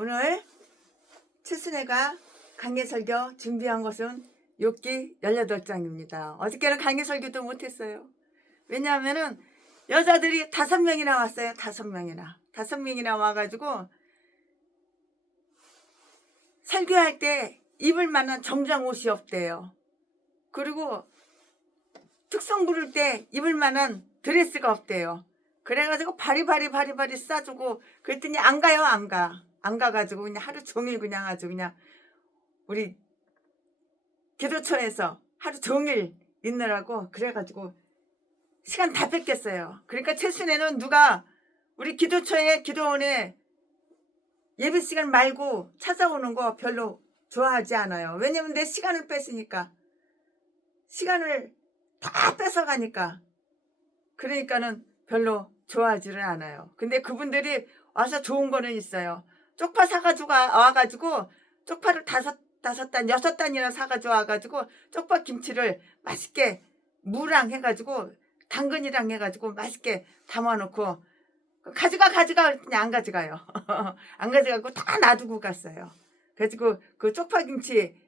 오늘 칠순애가 강해설교 준비한 것은 욥기 18장입니다. 어저께는 강해설교도 못했어요. 왜냐하면은 여자들이 5명이나 왔어요. 5명이나 와가지고 설교할 때 입을 만한 정장 옷이 없대요. 그리고 특성 부를 때 입을 만한 드레스가 없대요. 그래가지고 바리바리 싸주고 그랬더니 안 가요. 안 가가지고 그냥 하루 종일 그냥 아주 그냥 우리 기도처에서 하루 종일 있느라고 그래가지고 시간 다 뺏겼어요. 그러니까 최순애는 누가 우리 기도처에 기도원에 예배 시간 말고 찾아오는 거 별로 좋아하지 않아요. 왜냐면 내 시간을 뺏으니까. 시간을 다 뺏어가니까. 그러니까는 별로 좋아하지를 않아요. 근데 그분들이 와서 좋은 거는 있어요. 쪽파 사가지고 와가지고 쪽파를 5단 6단이나 사가지고 와가지고 쪽파 김치를 맛있게 무랑 해가지고 당근이랑 해가지고 맛있게 담아놓고 가져가 그냥 안 가져가요. 안 가져가고 다 놔두고 갔어요. 그래가지고 그 쪽파 김치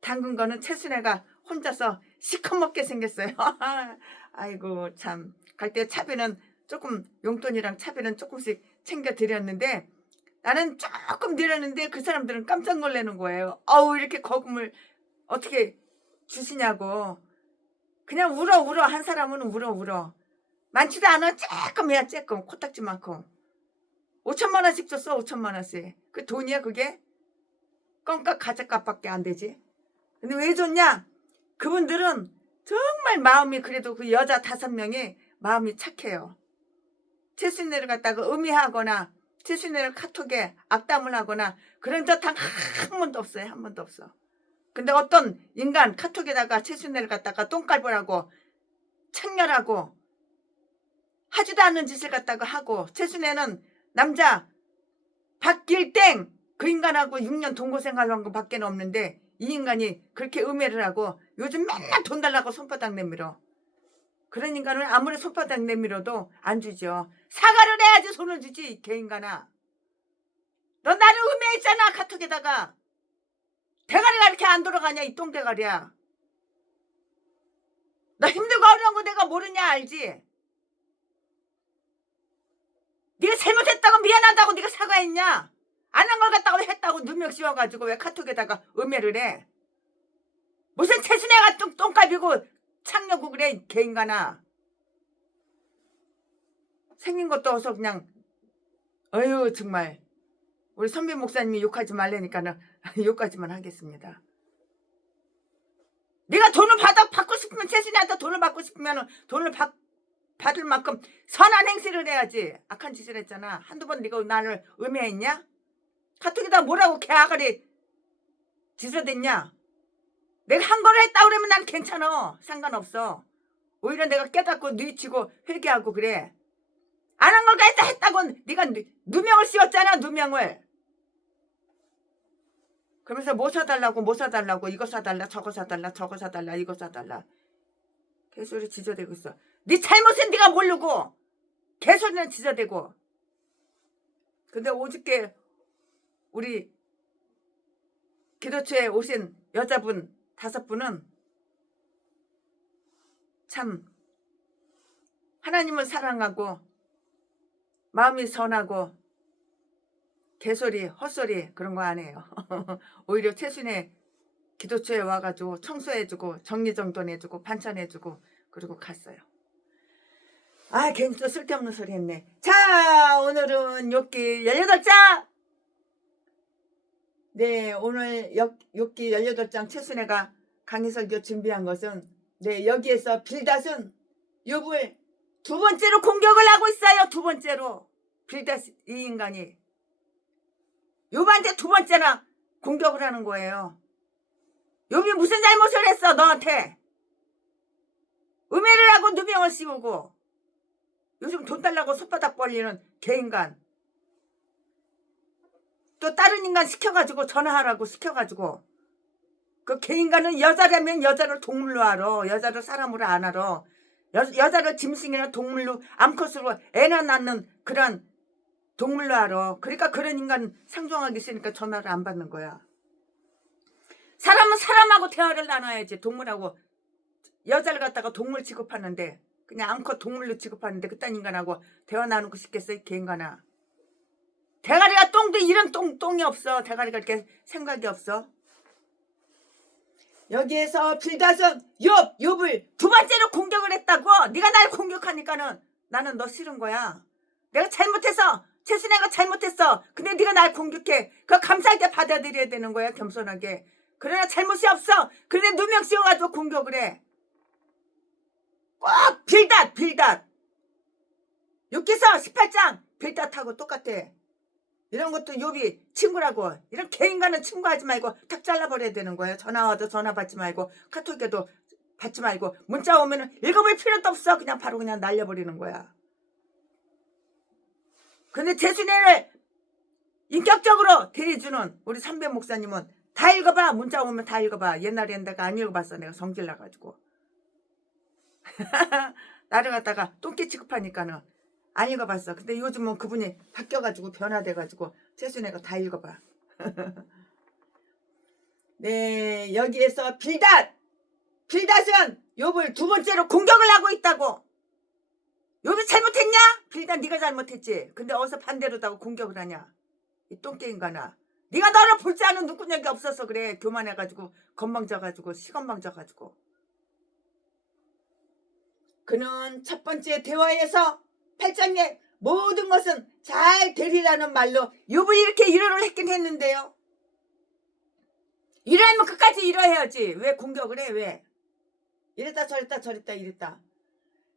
담근 거는 최순애가 혼자서 시커멓게 생겼어요. 아이고 참. 갈 때 차비는 조금 용돈이랑 차비는 조금씩 챙겨 드렸는데 나는 조금 드렸는데 그 사람들은 깜짝 놀라는 거예요. 어우 이렇게 거금을 어떻게 주시냐고. 그냥 울어 한 사람은 울어. 많지도 않아. 쬐끔이야 쬐끔 코딱지만큼. 5천만 원씩 줬어. 5천만 원씩. 그 돈이야 그게? 껌값 가재값밖에 안 되지. 근데 왜 줬냐? 그분들은 정말 마음이 그래도 그 여자 5명이 마음이 착해요. 최순애를 갖다가 음해하거나 최순애를 카톡에 악담을 하거나 그런 적 단 한 번도 없어요. 한 번도 없어. 근데 어떤 인간 카톡에다가 최순애를 갖다가 똥깔보라고 창렬하고 하지도 않는 짓을 갖다가 하고 최순애는 남자 박길땡 그 인간하고 6년 동거생활한 거 밖에 없는데 이 인간이 그렇게 음해를 하고 요즘 맨날 돈 달라고 손바닥 내밀어. 그런 인간은 아무리 손바닥 내밀어도 안 주죠. 사과를 해야지 손을 주지 이 개인간아. 너 나를 음해했잖아 카톡에다가. 대가리가 이렇게 안 돌아가냐 이 똥대가리야. 나 힘들고 어려운 거 내가 모르냐 알지? 네가 잘못했다고 미안하다고 네가 사과했냐? 안 한 걸 갖다가 왜 했다고 누명 씌워가지고 왜 카톡에다가 음해를 해? 무슨 최순애가 똥값이고 창녀고 그래 개인간아. 생긴 것도 없어 그냥. 어휴 정말. 우리 선배 목사님이 욕하지 말라니까는 욕까지만 하겠습니다. 네가 돈을 받고 싶으면 최순애한테 돈을 받고 싶으면 돈을 받을 만큼 선한 행세를 해야지. 악한 짓을 했잖아. 한두 번 네가 나를 음해했냐? 카톡에다 뭐라고 개아가리 짓을 댔냐? 내가 한 거를 했다 그러면 난 괜찮아. 상관없어. 오히려 내가 깨닫고 뉘치고 회개하고 그래. 안 한 걸 했다고 네가 누명을 씌웠잖아. 누명을. 그러면서 뭐 사달라고 이거 사달라 저거 사달라 이거 사달라 개소리 지저대고 있어. 네 잘못은 네가 모르고 개소리는 지저대고. 근데 오죽게 우리 기도처에 오신 여자분 5분은 참 하나님을 사랑하고 마음이 선하고 개소리 헛소리 그런 거 안 해요. 오히려 최순애 기도처에 와가지고 청소해주고 정리정돈해주고 반찬해주고 그러고 갔어요. 아 괜히 또 쓸데없는 소리 했네. 자 오늘은 욥기 18장. 네 오늘 욥기 18장 최순애가 강의설교 준비한 것은 네 여기에서 빌닷은 욥을 2번째로 공격을 하고 있어요. 2번째로 빌닷 이 인간이 욥한테 2번째나 공격을 하는 거예요. 욥이 무슨 잘못을 했어 너한테? 음해를 하고 누명을 씌우고 요즘 돈 달라고 손바닥 벌리는 개인간. 또 다른 인간 시켜가지고 전화하라고 시켜가지고 그 개인간은 여자라면 여자를 동물로 알아. 여자를 사람으로 안 알아. 여자를 짐승이나 동물로 암컷으로 애나 낳는 그런 동물로 알아. 그러니까 그런 인간 상종하기 싫으니까 전화를 안 받는 거야. 사람은 사람하고 대화를 나눠야지. 동물하고 여자를 갖다가 동물 취급하는데 그냥 암컷 동물로 취급하는데 그딴 인간하고 대화 나누고 싶겠어? 이 개인간아. 대가리가 똥도 이런 똥이 없어. 대가리가 이렇게 생각이 없어. 여기에서 빌닷은 욥을 두 번째로 공격을 했다고. 네가 날 공격하니까는 나는 너 싫은 거야. 내가 잘못해서 최순애가 잘못했어. 근데 네가 날 공격해. 그거 감사하게 받아들여야 되는 거야. 겸손하게. 그러나 잘못이 없어. 그런데 누명 씌워가지고 공격을 해. 꼭 빌닷. 욥기서 18장 빌닷하고 똑같아. 이런 것도 욥이 친구라고. 이런 개인과는 친구하지 말고 탁 잘라버려야 되는 거예요. 전화 와도 전화 받지 말고 카톡에도 받지 말고 문자 오면은 읽어볼 필요도 없어. 그냥 바로 그냥 날려버리는 거야. 근데 최순애를 인격적으로 대해주는 우리 선배 목사님은 다 읽어봐. 문자 오면 다 읽어봐. 옛날엔 내가 안 읽어봤어. 내가 성질 나가지고. 나를 갖다가 똥개 취급하니까는 안 읽어봤어. 근데 요즘은 그분이 바뀌어가지고 변화돼가지고 최순애가 다 읽어봐. 네, 여기에서 빌닷은 욥을 두 번째로 공격을 하고 있다고. 욥이 잘못했냐? 빌닷 네가 잘못했지. 근데 어디서 반대로다고 공격을 하냐? 이 똥개 인간아. 네가 너를 볼 줄 아는 눈구녕이 없어서 그래. 교만해가지고 건방져가지고 시건방져가지고. 그는 첫 번째 대화에서 8장에 모든 것은 잘 되리라는 말로 욥을 이렇게 위로를 했긴 했는데요. 이러면 끝까지 이러해야지. 왜 공격을 해? 왜? 이랬다 저랬다 이랬다.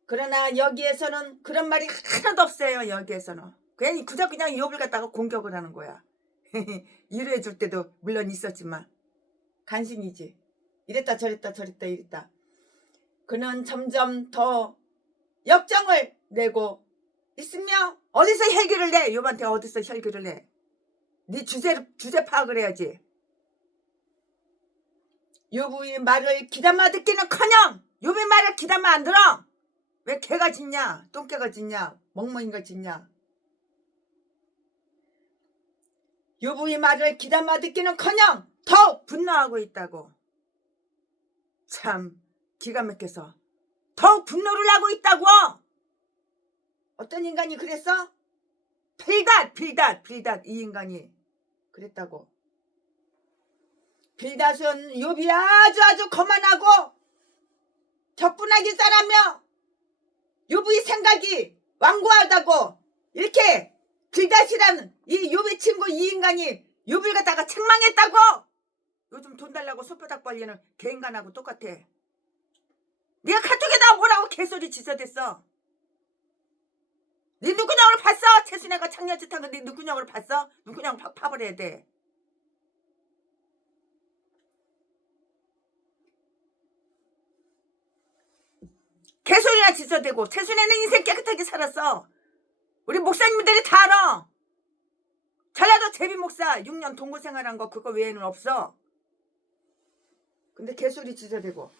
그러나 여기에서는 그런 말이 하나도 없어요. 여기에서는 괜히 그저 그냥 욥을 갖다가 공격을 하는 거야. 위로해 줄 때도 물론 있었지만 간신이지. 이랬다 저랬다 이랬다. 그는 점점 더 역정을 내고 있으며 어디서 혈기를 내? 욥한테 어디서 혈기를 내? 네 주제 파악을 해야지. 욥의 말을 귀담아 듣기는커녕 욥의 말을 귀담아 안 들어. 왜 개가 짖냐? 똥개가 짖냐? 멍멍이가 짖냐? 욥의 말을 귀담아 듣기는커녕 더욱 분노하고 있다고. 참 기가 막혀서 더욱 분노를 하고 있다고. 어떤 인간이 그랬어? 빌닷 이 인간이 그랬다고. 빌닷은 욥이 아주 거만하고 격분하기 잘하며 욥의 생각이 완고하다고 이렇게 빌닷이라는 이 욥의 친구 이 인간이 욥을 갖다가 책망했다고. 요즘 돈 달라고 손바닥 벌리는 개인간하고 똑같아. 네가 카톡에다 뭐라고 개소리 지어댔어. 네 눈구녕을 봤어? 최순애가 창녀짓한 거 네 눈구녕을 봤어? 눈구녕 파버려야 돼. 개소리나 지어대고. 최순애는 인생 깨끗하게 살았어. 우리 목사님들이 다 알아. 전라도 제비 목사 6년 동거 생활한 거 그거 외에는 없어. 근데 개소리 지어대고.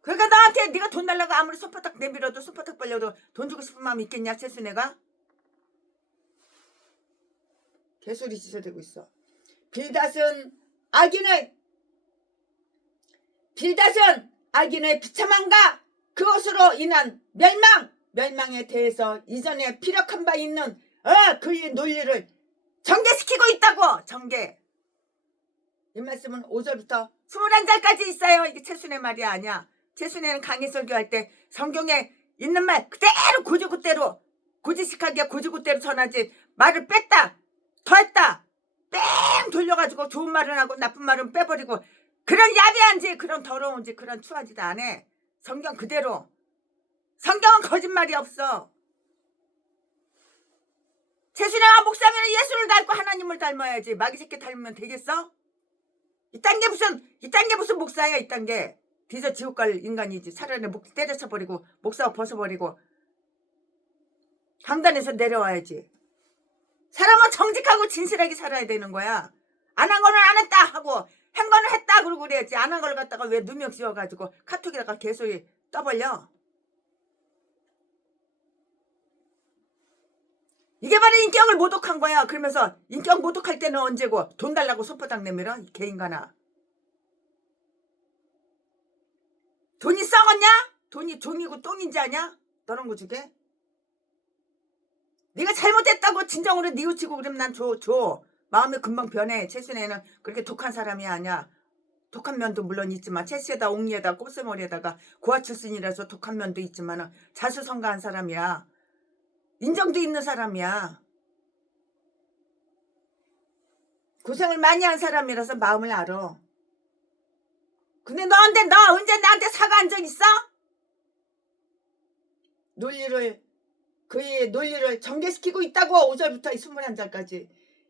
그러니까 나한테 네가 돈 달라고 아무리 손바닥 내밀어도 손바닥 벌려도 돈 주고 싶은 마음 있겠냐 최순애가? 개소리 지어대고 있어. 빌닷은 악인의 비참함과 그것으로 인한 멸망에 대해서 이전에 피력한 바 있는 그의 논리를 전개시키고 있다고. 전개. 이 말씀은 5절부터 21절까지 있어요. 이게 최순애 말이 아니야. 최순애는 강의 설교할 때 성경에 있는 말 그대로 고지고대로 고지식하게 고지고대로 전하지. 말을 뺐다 더했다 뺑 돌려가지고 좋은 말은 하고 나쁜 말은 빼버리고 그런 야비한지 그런 더러운지 그런 추한 짓 안 해. 성경 그대로. 성경은 거짓말이 없어. 최순애가 목사면 예수를 닮고 하나님을 닮아야지. 마귀 새끼 닮으면 되겠어? 이딴 게 무슨 목사야. 이딴 게 뒤져 지옥 갈 인간이지. 차라리 목 때려쳐버리고 목사가 벗어버리고 강단에서 내려와야지. 사람은 정직하고 진실하게 살아야 되는 거야. 안 한 거는 안 했다 하고 한 거는 했다 그러고 그래야지. 안 한 걸 갖다가 왜 누명 씌워가지고 카톡에다가 개소리 떠벌려. 이게 바로 인격을 모독한 거야. 그러면서 인격 모독할 때는 언제고 돈 달라고 손바닥 내밀어? 이 개인간아. 돈이 썩었냐? 돈이 종이고 똥인지 아냐? 너런 거 주게? 네가 잘못했다고 진정으로 뉘우치고 그러면 난 줘. 마음이 금방 변해. 최순애는 그렇게 독한 사람이 아니야. 독한 면도 물론 있지만 채씨에다 옥리에다 곱새머리에다가 고아 출신이라서 독한 면도 있지만 자수성가한 사람이야. 인정도 있는 사람이야. 고생을 많이 한 사람이라서 마음을 알아. 근데 너 언제 나한테 사과한 적 있어? 그의 논리를 전개시키고 있다고. 5절부터 21절까지.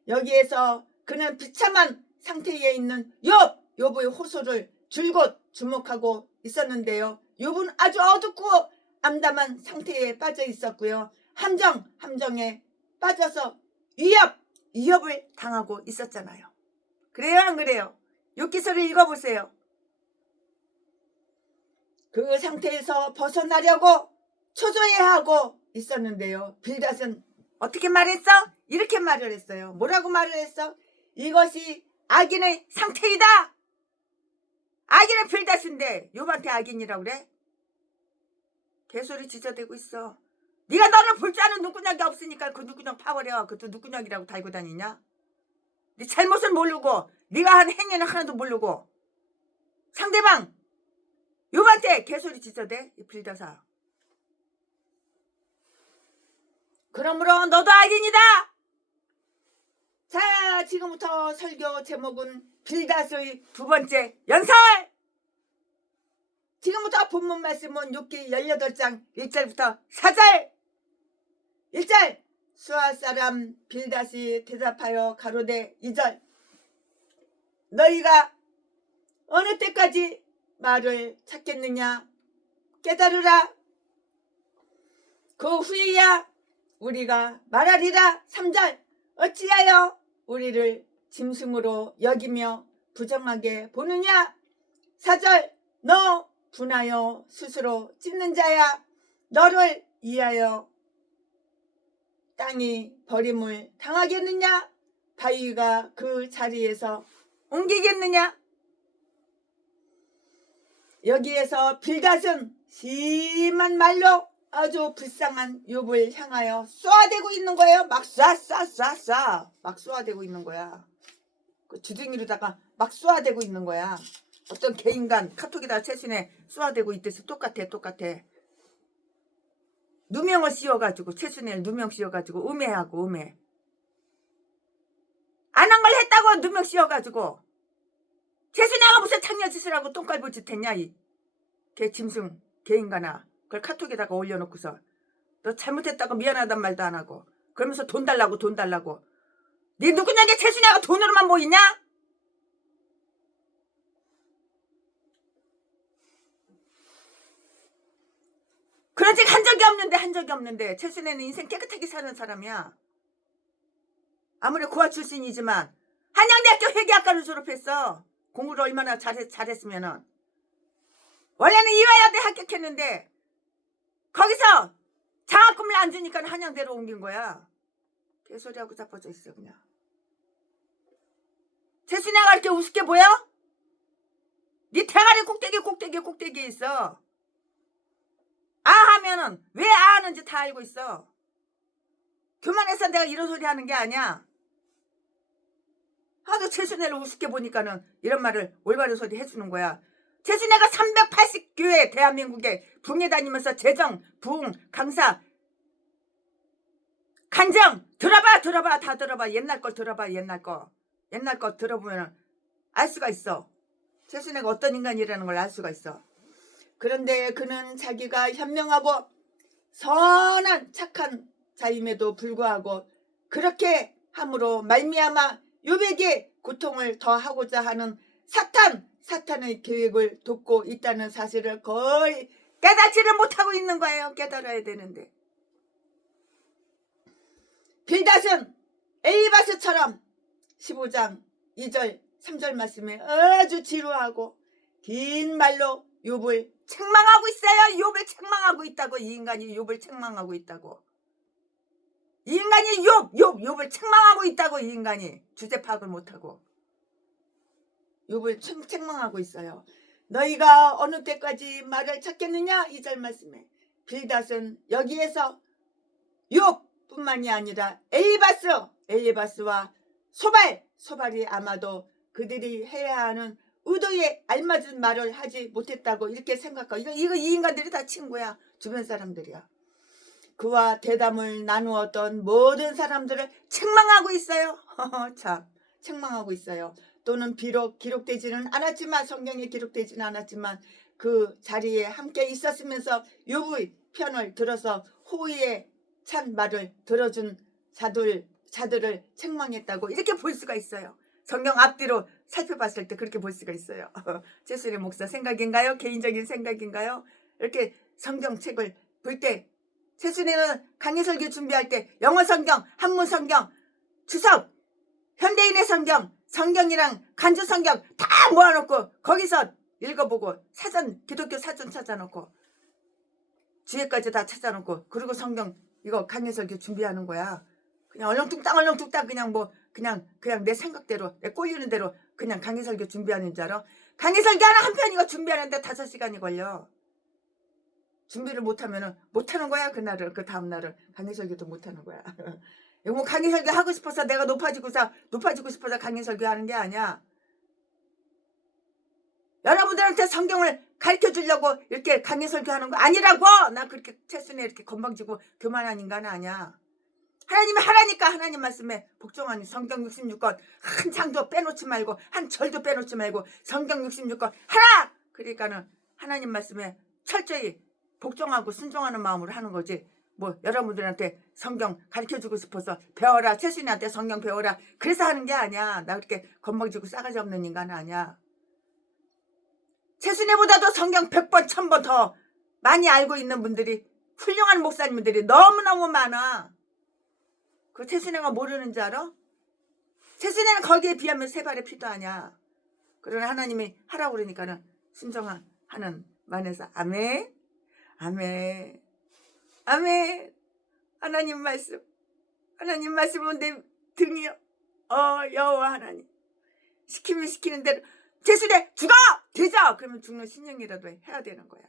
여기에서 그는 비참한 상태에 있는 욥의 호소를 줄곧 주목하고 있었는데요. 욥은 아주 어둡고 암담한 상태에 빠져 있었고요. 함정에 빠져서 위협을 당하고 있었잖아요. 그래요, 안 그래요? 욥기서를 읽어보세요. 그 상태에서 벗어나려고 초조해하고 있었는데요. 빌닷은 어떻게 말했어? 이렇게 말을 했어요. 뭐라고 말을 했어? 이것이 악인의 상태이다. 악인은 빌닷인데 욥한테 악인이라고 그래? 개소리 지저대고 있어. 네가 너를 볼 줄 아는 눈구녕이 없으니까 그 눈구녕 파버려. 그것도 눈구녕이라고 달고 다니냐? 네 잘못을 모르고 네가 한 행위는 하나도 모르고 상대방 욥한테 개소리 지저대? 이 빌닷아. 그러므로 너도 악인이다. 자, 지금부터 설교 제목은 빌닷의 두 번째 연설. 지금부터 본문 말씀은 욥기 18장 1절부터 4절. 1절. 수아 사람 빌닷이 대답하여 가로되 2절. 너희가 어느 때까지 말을 찾겠느냐? 깨달으라. 그 후에야 우리가 말하리라. 3절. 어찌하여 우리를 짐승으로 여기며 부정하게 보느냐? 4절. 너 분하여 스스로 찢는 자야. 너를 위하여 땅이 버림을 당하겠느냐? 바위가 그 자리에서 옮기겠느냐? 여기에서 빌닷은 심한 말로 아주 불쌍한 욥을 향하여 쏘아대고 있는 거예요. 막 막 쏘아대고 있는 거야. 그 주둥이로다가 막 쏘아대고 있는 거야. 어떤 개인간 카톡에다 최순애 쏘아대고 있듯이 똑같아. 누명을 씌워가지고 최순애를 누명 씌워가지고 음해하고 음해. 안 한 걸 했다고 누명 씌워가지고 최순애가 무슨 창녀짓을 하고 똥깔보 짓 했냐 이 개짐승 개인간아. 그걸 카톡에다가 올려놓고서 너 잘못했다고 미안하단 말도 안 하고 그러면서 돈 달라고 네 누구냐게 최순애가 돈으로만 모이냐? 그런 적 한 적이 없는데 최순애는 인생 깨끗하게 사는 사람이야. 아무리 고아 출신이지만 한양대학교 회계학과를 졸업했어. 공부를 얼마나 잘했으면은. 원래는 이화여대 합격했는데 거기서 장학금을 안 주니까 한양대로 옮긴 거야. 개소리하고 자빠져 있어 그냥. 최순애가 이렇게 우습게 보여? 네 대가리 꼭대기에 있어. 아 하면은 왜 아 하는지 다 알고 있어. 교만해서 내가 이런 소리 하는 게 아니야. 하도 최순애를 우습게 보니까는 이런 말을 올바른 소리 해주는 거야. 최순애가 380교회 대한민국에 붕에 다니면서 재정, 부흥, 강사, 간정 들어봐 다 들어봐. 옛날 걸 들어봐. 옛날 거 들어보면 알 수가 있어. 최순애가 어떤 인간이라는 걸 알 수가 있어. 그런데 그는 자기가 현명하고 선한 착한 자임에도 불구하고 그렇게 함으로 말미암아 욥에게 고통을 더하고자 하는 사탄의 계획을 돕고 있다는 사실을 거의 깨닫지를 못하고 있는 거예요. 깨달아야 되는데. 빌닷은 엘리바스처럼 15장 2절 3절 말씀에 아주 지루하고 긴 말로 욥을 책망하고 있어요. 욥을 책망하고 있다고. 이 인간이 욥을 책망하고 있다고. 이 인간이 욥을 책망하고 있다고. 이 인간이 주제 파악을 못하고 욥을 책망하고 있어요. 너희가 어느 때까지 말을 찾겠느냐. 2절 말씀에 빌닷은 여기에서 욥뿐만이 아니라 엘리바스와 소발이 아마도 그들이 해야 하는 의도에 알맞은 말을 하지 못했다고 이렇게 생각하고, 이거 이 인간들이 다 친구야. 주변 사람들이야. 그와 대담을 나누었던 모든 사람들을 책망하고 있어요. 참, 책망하고 있어요. 또는 비록 기록되지는 않았지만, 성경에 기록되지는 않았지만 그 자리에 함께 있었으면서 욥의 편을 들어서 호의에 찬 말을 들어준 자들을 책망했다고 이렇게 볼 수가 있어요. 성경 앞뒤로 살펴봤을 때 그렇게 볼 수가 있어요. 최순애 목사 생각인가요? 개인적인 생각인가요? 이렇게 성경책을 볼 때 최순애는 강해설교 준비할 때 영어 성경, 한문 성경, 주석, 현대인의 성경이랑 간주 성경 다 모아놓고 거기서 읽어보고 기독교 사전 찾아놓고 주예까지 다 찾아놓고, 그리고 성경 이거 강해설교 준비하는 거야. 그냥 얼렁뚱땅 그냥 내 생각대로, 내 꼴리는 대로 그냥 강해설교 준비하는 줄 알아? 강해설교 한 편 이거 준비하는데 5시간이 걸려. 준비를 못하면은 못하는 거야. 그날은, 그 다음날은 강해설교도 못하는 거야. 이거 뭐 강해설교 하고 싶어서 내가 높아지고 싶어서 강해설교 하는 게 아니야. 여러분들한테 성경을 가르쳐 주려고 이렇게 강해설교 하는 거 아니라고. 나 그렇게 최순애 이렇게 건방지고 교만한 인간은 아니야. 하나님이 하라니까 하나님 말씀에 복종하니 성경 66권 한 장도 빼놓지 말고 한 절도 빼놓지 말고 성경 66권 하라. 그러니까는 하나님 말씀에 철저히 복종하고 순종하는 마음으로 하는 거지. 뭐 여러분들한테 성경 가르쳐주고 싶어서 배워라, 최순이한테 성경 배워라 그래서 하는 게 아니야. 나 그렇게 건방지고 싸가지 없는 인간은 아니야. 최순애보다도 성경 100번 1000번 더 많이 알고 있는 분들이, 훌륭한 목사님들이 너무너무 많아. 그 최순애가 모르는 줄 알아? 최순애는 거기에 비하면 세 발의 피도 아니야. 그러나 하나님이 하라고 그러니까는 순종하는 만에서 아멘, 아멘, 아멘. 하나님 말씀은 내 등이요. 여호와 하나님 시키면 시키는 대로. 최순애 죽어! 되자! 그러면 죽는 신령이라도 해야 되는 거야.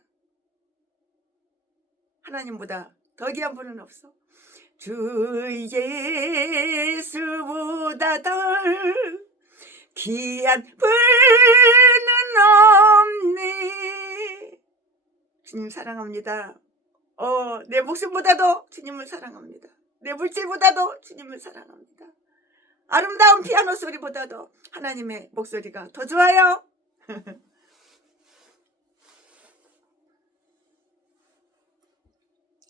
하나님보다 더 귀한 분은 없어. 주 예수보다 더 귀한 분은 없네. 주님 사랑합니다. 내 목숨보다도 주님을 사랑합니다. 내 물질보다도 주님을 사랑합니다. 아름다운 피아노 소리보다도 하나님의 목소리가 더 좋아요.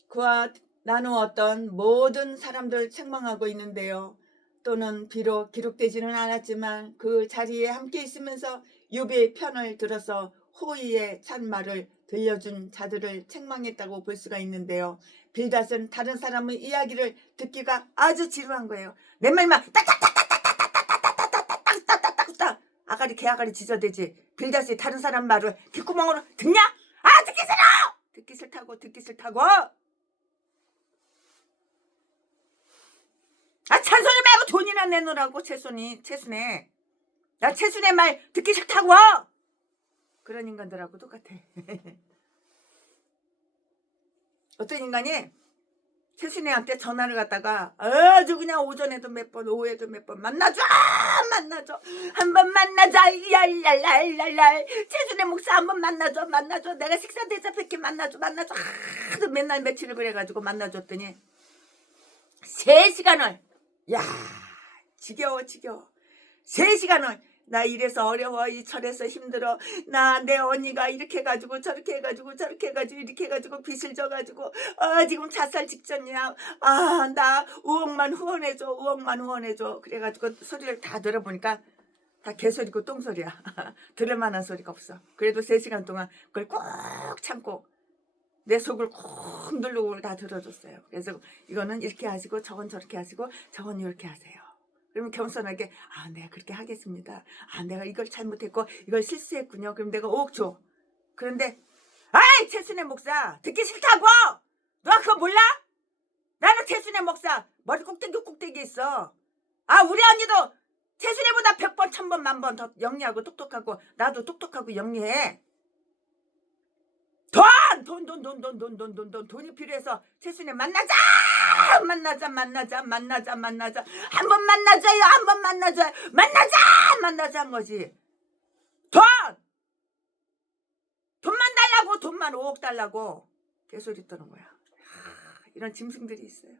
그와 나누었던 모든 사람들 책망하고 있는데요. 또는 비록 기록되지는 않았지만 그 자리에 함께 있으면서 욥의 편을 들어서 호의의 찬 말을 들려준 자들을 책망했다고 볼 수가 있는데요. 빌닷은 다른 사람의 이야기를 듣기가 아주 지루한 거예요. 내 말만 딱딱딱딱딱딱딱딱딱딱 아가리 개아가리 짖어대지. 빌닷이 다른 사람 말을 귓구멍으로 듣냐? 듣기 싫어! 듣기 싫다고. 찬소리 말고 돈이나 내놓으라고. 최순애. 나 최순애 말 듣기 싫다고. 그런 인간들하고 똑같아. 어떤 인간이 최순애한테 전화를 갖다가 아주 그냥 오전에도 몇 번, 오후에도 몇 번 만나줘. 한번 만나자. 랄랄랄랄랄. 최순애 목사 한번 만나줘. 내가 식사 대접할게. 만나줘. 하도 맨날 며칠을 그래가지고 만나줬더니 3시간을 지겨워. 3시간을 나 이래서 어려워, 이 철에서 힘들어, 나 내 언니가 이렇게 해가지고 저렇게 해가지고 이렇게 해가지고 빚을 져가지고 지금 자살 직전이야. 나 5억만 후원해줘. 그래가지고 소리를 다 들어보니까 다 개소리고 똥소리야. 들을 만한 소리가 없어. 그래도 3시간 동안 그걸 꼭 참고 내 속을 콕 누르고 다 들어줬어요. 그래서 이거는 이렇게 하시고 저건 저렇게 하시고 저건 이렇게 하세요. 그러면 겸손하게 내가 그렇게 하겠습니다. 내가 이걸 잘못했고 이걸 실수했군요. 그럼 내가 5억 줘. 그런데 최순애 목사 듣기 싫다고. 너 그거 몰라? 나는 최순애 목사 머리 꼭대기 있어. 아, 우리 언니도 최순애보다 100번 1000번 만번 더 영리하고 똑똑하고 나도 똑똑하고 영리해. 돈이 필요해서 최순애 만나자 한 번 만나줘요, 한 번 만나자 한 거지. 돈만 달라고, 돈만 5억 달라고 개소리 떠는 거야. 이런 짐승들이 있어요.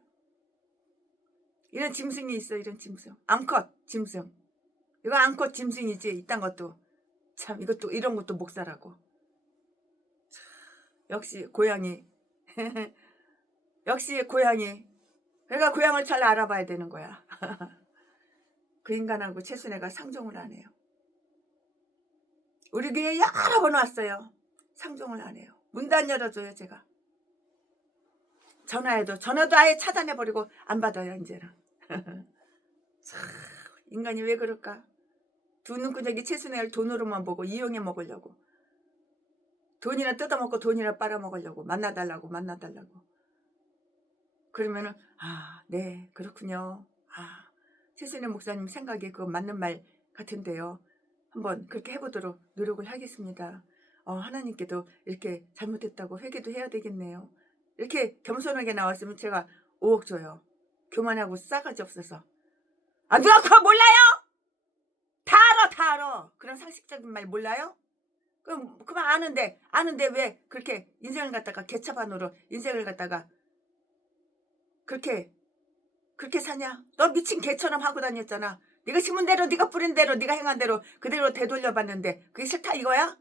이런 짐승이 있어. 이런 짐승. 암컷 짐승. 이거 암컷 짐승이지. 이딴 것도 참, 이것도 이런 것도 목사라고. 역시 고양이. 역시 고양이. 내가 고양이를 잘 알아봐야 되는 거야. 그 인간하고 최순애가 상종을 안 해요. 우리 교회에 여러 번 왔어요. 상종을 안 해요. 문도 안 열어줘요. 제가 전화도 아예 차단해버리고 안 받아요. 이제는. 참, 인간이 왜 그럴까? 두 눈구녕이 최순애를 돈으로만 보고 이용해 먹으려고. 돈이나 뜯어먹고 돈이나 빨아먹으려고. 만나달라고. 그러면은 네, 그렇군요. 최순애 목사님 생각에 그거 맞는 말 같은데요. 한번 그렇게 해보도록 노력을 하겠습니다. 하나님께도 이렇게 잘못했다고 회개도 해야 되겠네요. 이렇게 겸손하게 나왔으면 제가 5억 줘요. 교만하고 싸가지 없어서. 누가 그거 몰라요? 다 알아. 그런 상식적인 말 몰라요? 그만 아는데 왜 그렇게 인생을 갖다가 개차반으로 인생을 갖다가 그렇게 사냐? 너 미친 개처럼 하고 다녔잖아. 네가 심은 대로, 네가 뿌린 대로, 네가 행한 대로 그대로 되돌려봤는데 그게 싫다 이거야?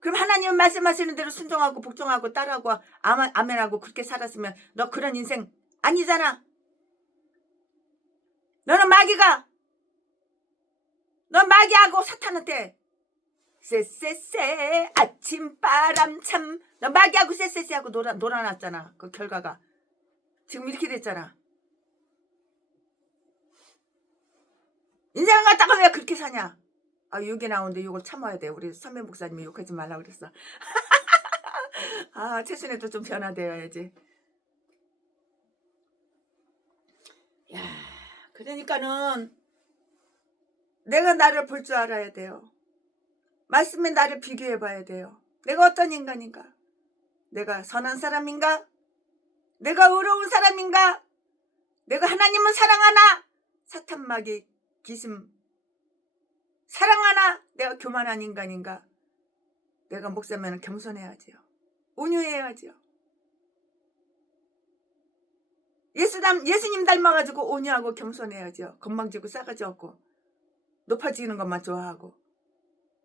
그럼 하나님 말씀하시는 대로 순종하고 복종하고 따라하고 아멘하고 그렇게 살았으면 너 그런 인생 아니잖아. 넌 마귀하고 사탄한테 쎄쎄쎄 아침바람 참, 너 마귀하고 쎄쎄쎄하고 놀아놨잖아. 그 결과가 지금 이렇게 됐잖아. 인생을 갖다가 왜 그렇게 사냐? 욕이 나오는데 욕을 참아야 돼. 우리 선배 목사님이 욕하지 말라고 그랬어. 최순애도 좀 변화되어야지. 야, 그러니까는 내가 나를 볼 줄 알아야 돼요. 말씀에 나를 비교해 봐야 돼요. 내가 어떤 인간인가? 내가 선한 사람인가? 내가 의로운 사람인가? 내가 하나님을 사랑하나? 사탄 마귀 기심 사랑하나? 내가 교만한 인간인가? 내가 목사면은 겸손해야지요. 온유해야지요. 예수님 닮아가지고 온유하고 겸손해야지요. 건방지고 싸가지 없고 높아지는 것만 좋아하고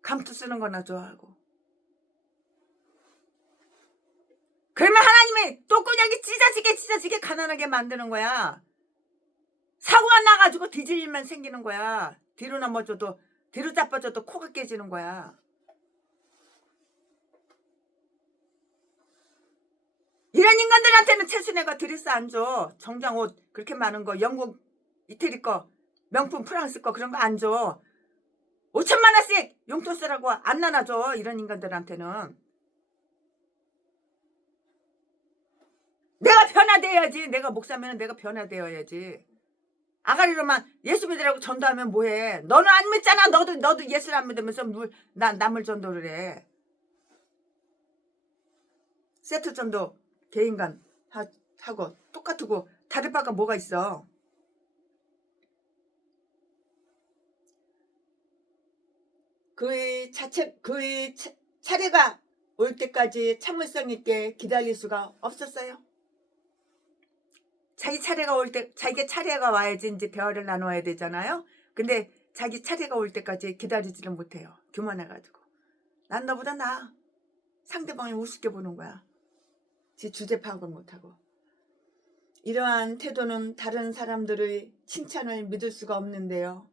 감투 쓰는 거나 좋아하고. 그러면 하나님이 똥구녕이 찢어지게 가난하게 만드는 거야. 사고가 나가지고 뒤질 일만 생기는 거야. 뒤로 넘어져도 뒤로 자빠져도 코가 깨지는 거야. 이런 인간들한테는 최순애가 드레스 안 줘. 정장 옷 그렇게 많은 거, 영국 이태리 거, 명품 프랑스 거 그런 거 안 줘. 5천만 원씩 용돈 쓰라고 안 나눠줘. 이런 인간들한테는. 내가 변화돼야지. 내가 목사면 내가 변화되어야지. 아가리로만 예수 믿으라고 전도하면 뭐해. 너는 안 믿잖아. 너도 예수를 안 믿으면서 남을 전도를 해. 세트 전도 개인간 하고 똑같고 다를 바가 뭐가 있어. 그의 차례가 올 때까지 참을성 있게 기다릴 수가 없었어요. 자기 차례가 와야지 이제 대화를 나눠야 되잖아요. 근데 자기 차례가 올 때까지 기다리지를 못해요. 교만해가지고. 난 너보다 나아. 상대방을 우습게 보는 거야. 지 주제 파악을 못하고. 이러한 태도는 다른 사람들의 칭찬을 믿을 수가 없는데요.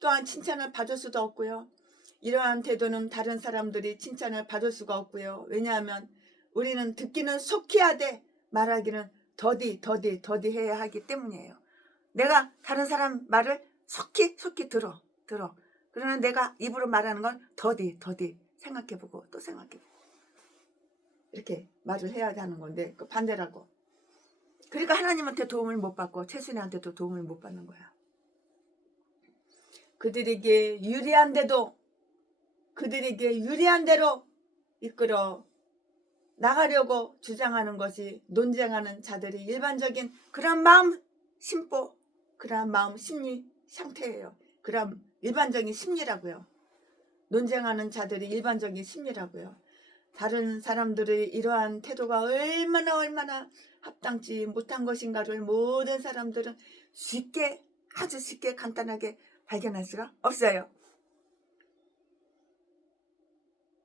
또한 칭찬을 받을 수도 없고요. 이러한 태도는 다른 사람들이 칭찬을 받을 수가 없고요. 왜냐하면 우리는 듣기는 속히 하되 말하기는 더디 해야 하기 때문이에요. 내가 다른 사람 말을 속히 들어. 그러면 내가 입으로 말하는 건 더디 생각해보고 또 생각해보고 이렇게 말을 해야 하는 건데 그 반대라고. 그러니까 하나님한테 도움을 못 받고 최순애한테도 도움을 못 받는 거야. 그들에게 유리한 대로 이끌어 나가려고 주장하는 것이 논쟁하는 자들이 일반적인 그런 마음 심보, 그런 마음 심리 상태예요. 그런 일반적인 심리라고요. 논쟁하는 자들이 일반적인 심리라고요. 다른 사람들의 이러한 태도가 얼마나 합당치 못한 것인가를 모든 사람들은 아주 쉽게 간단하게 발견할 수가 없어요.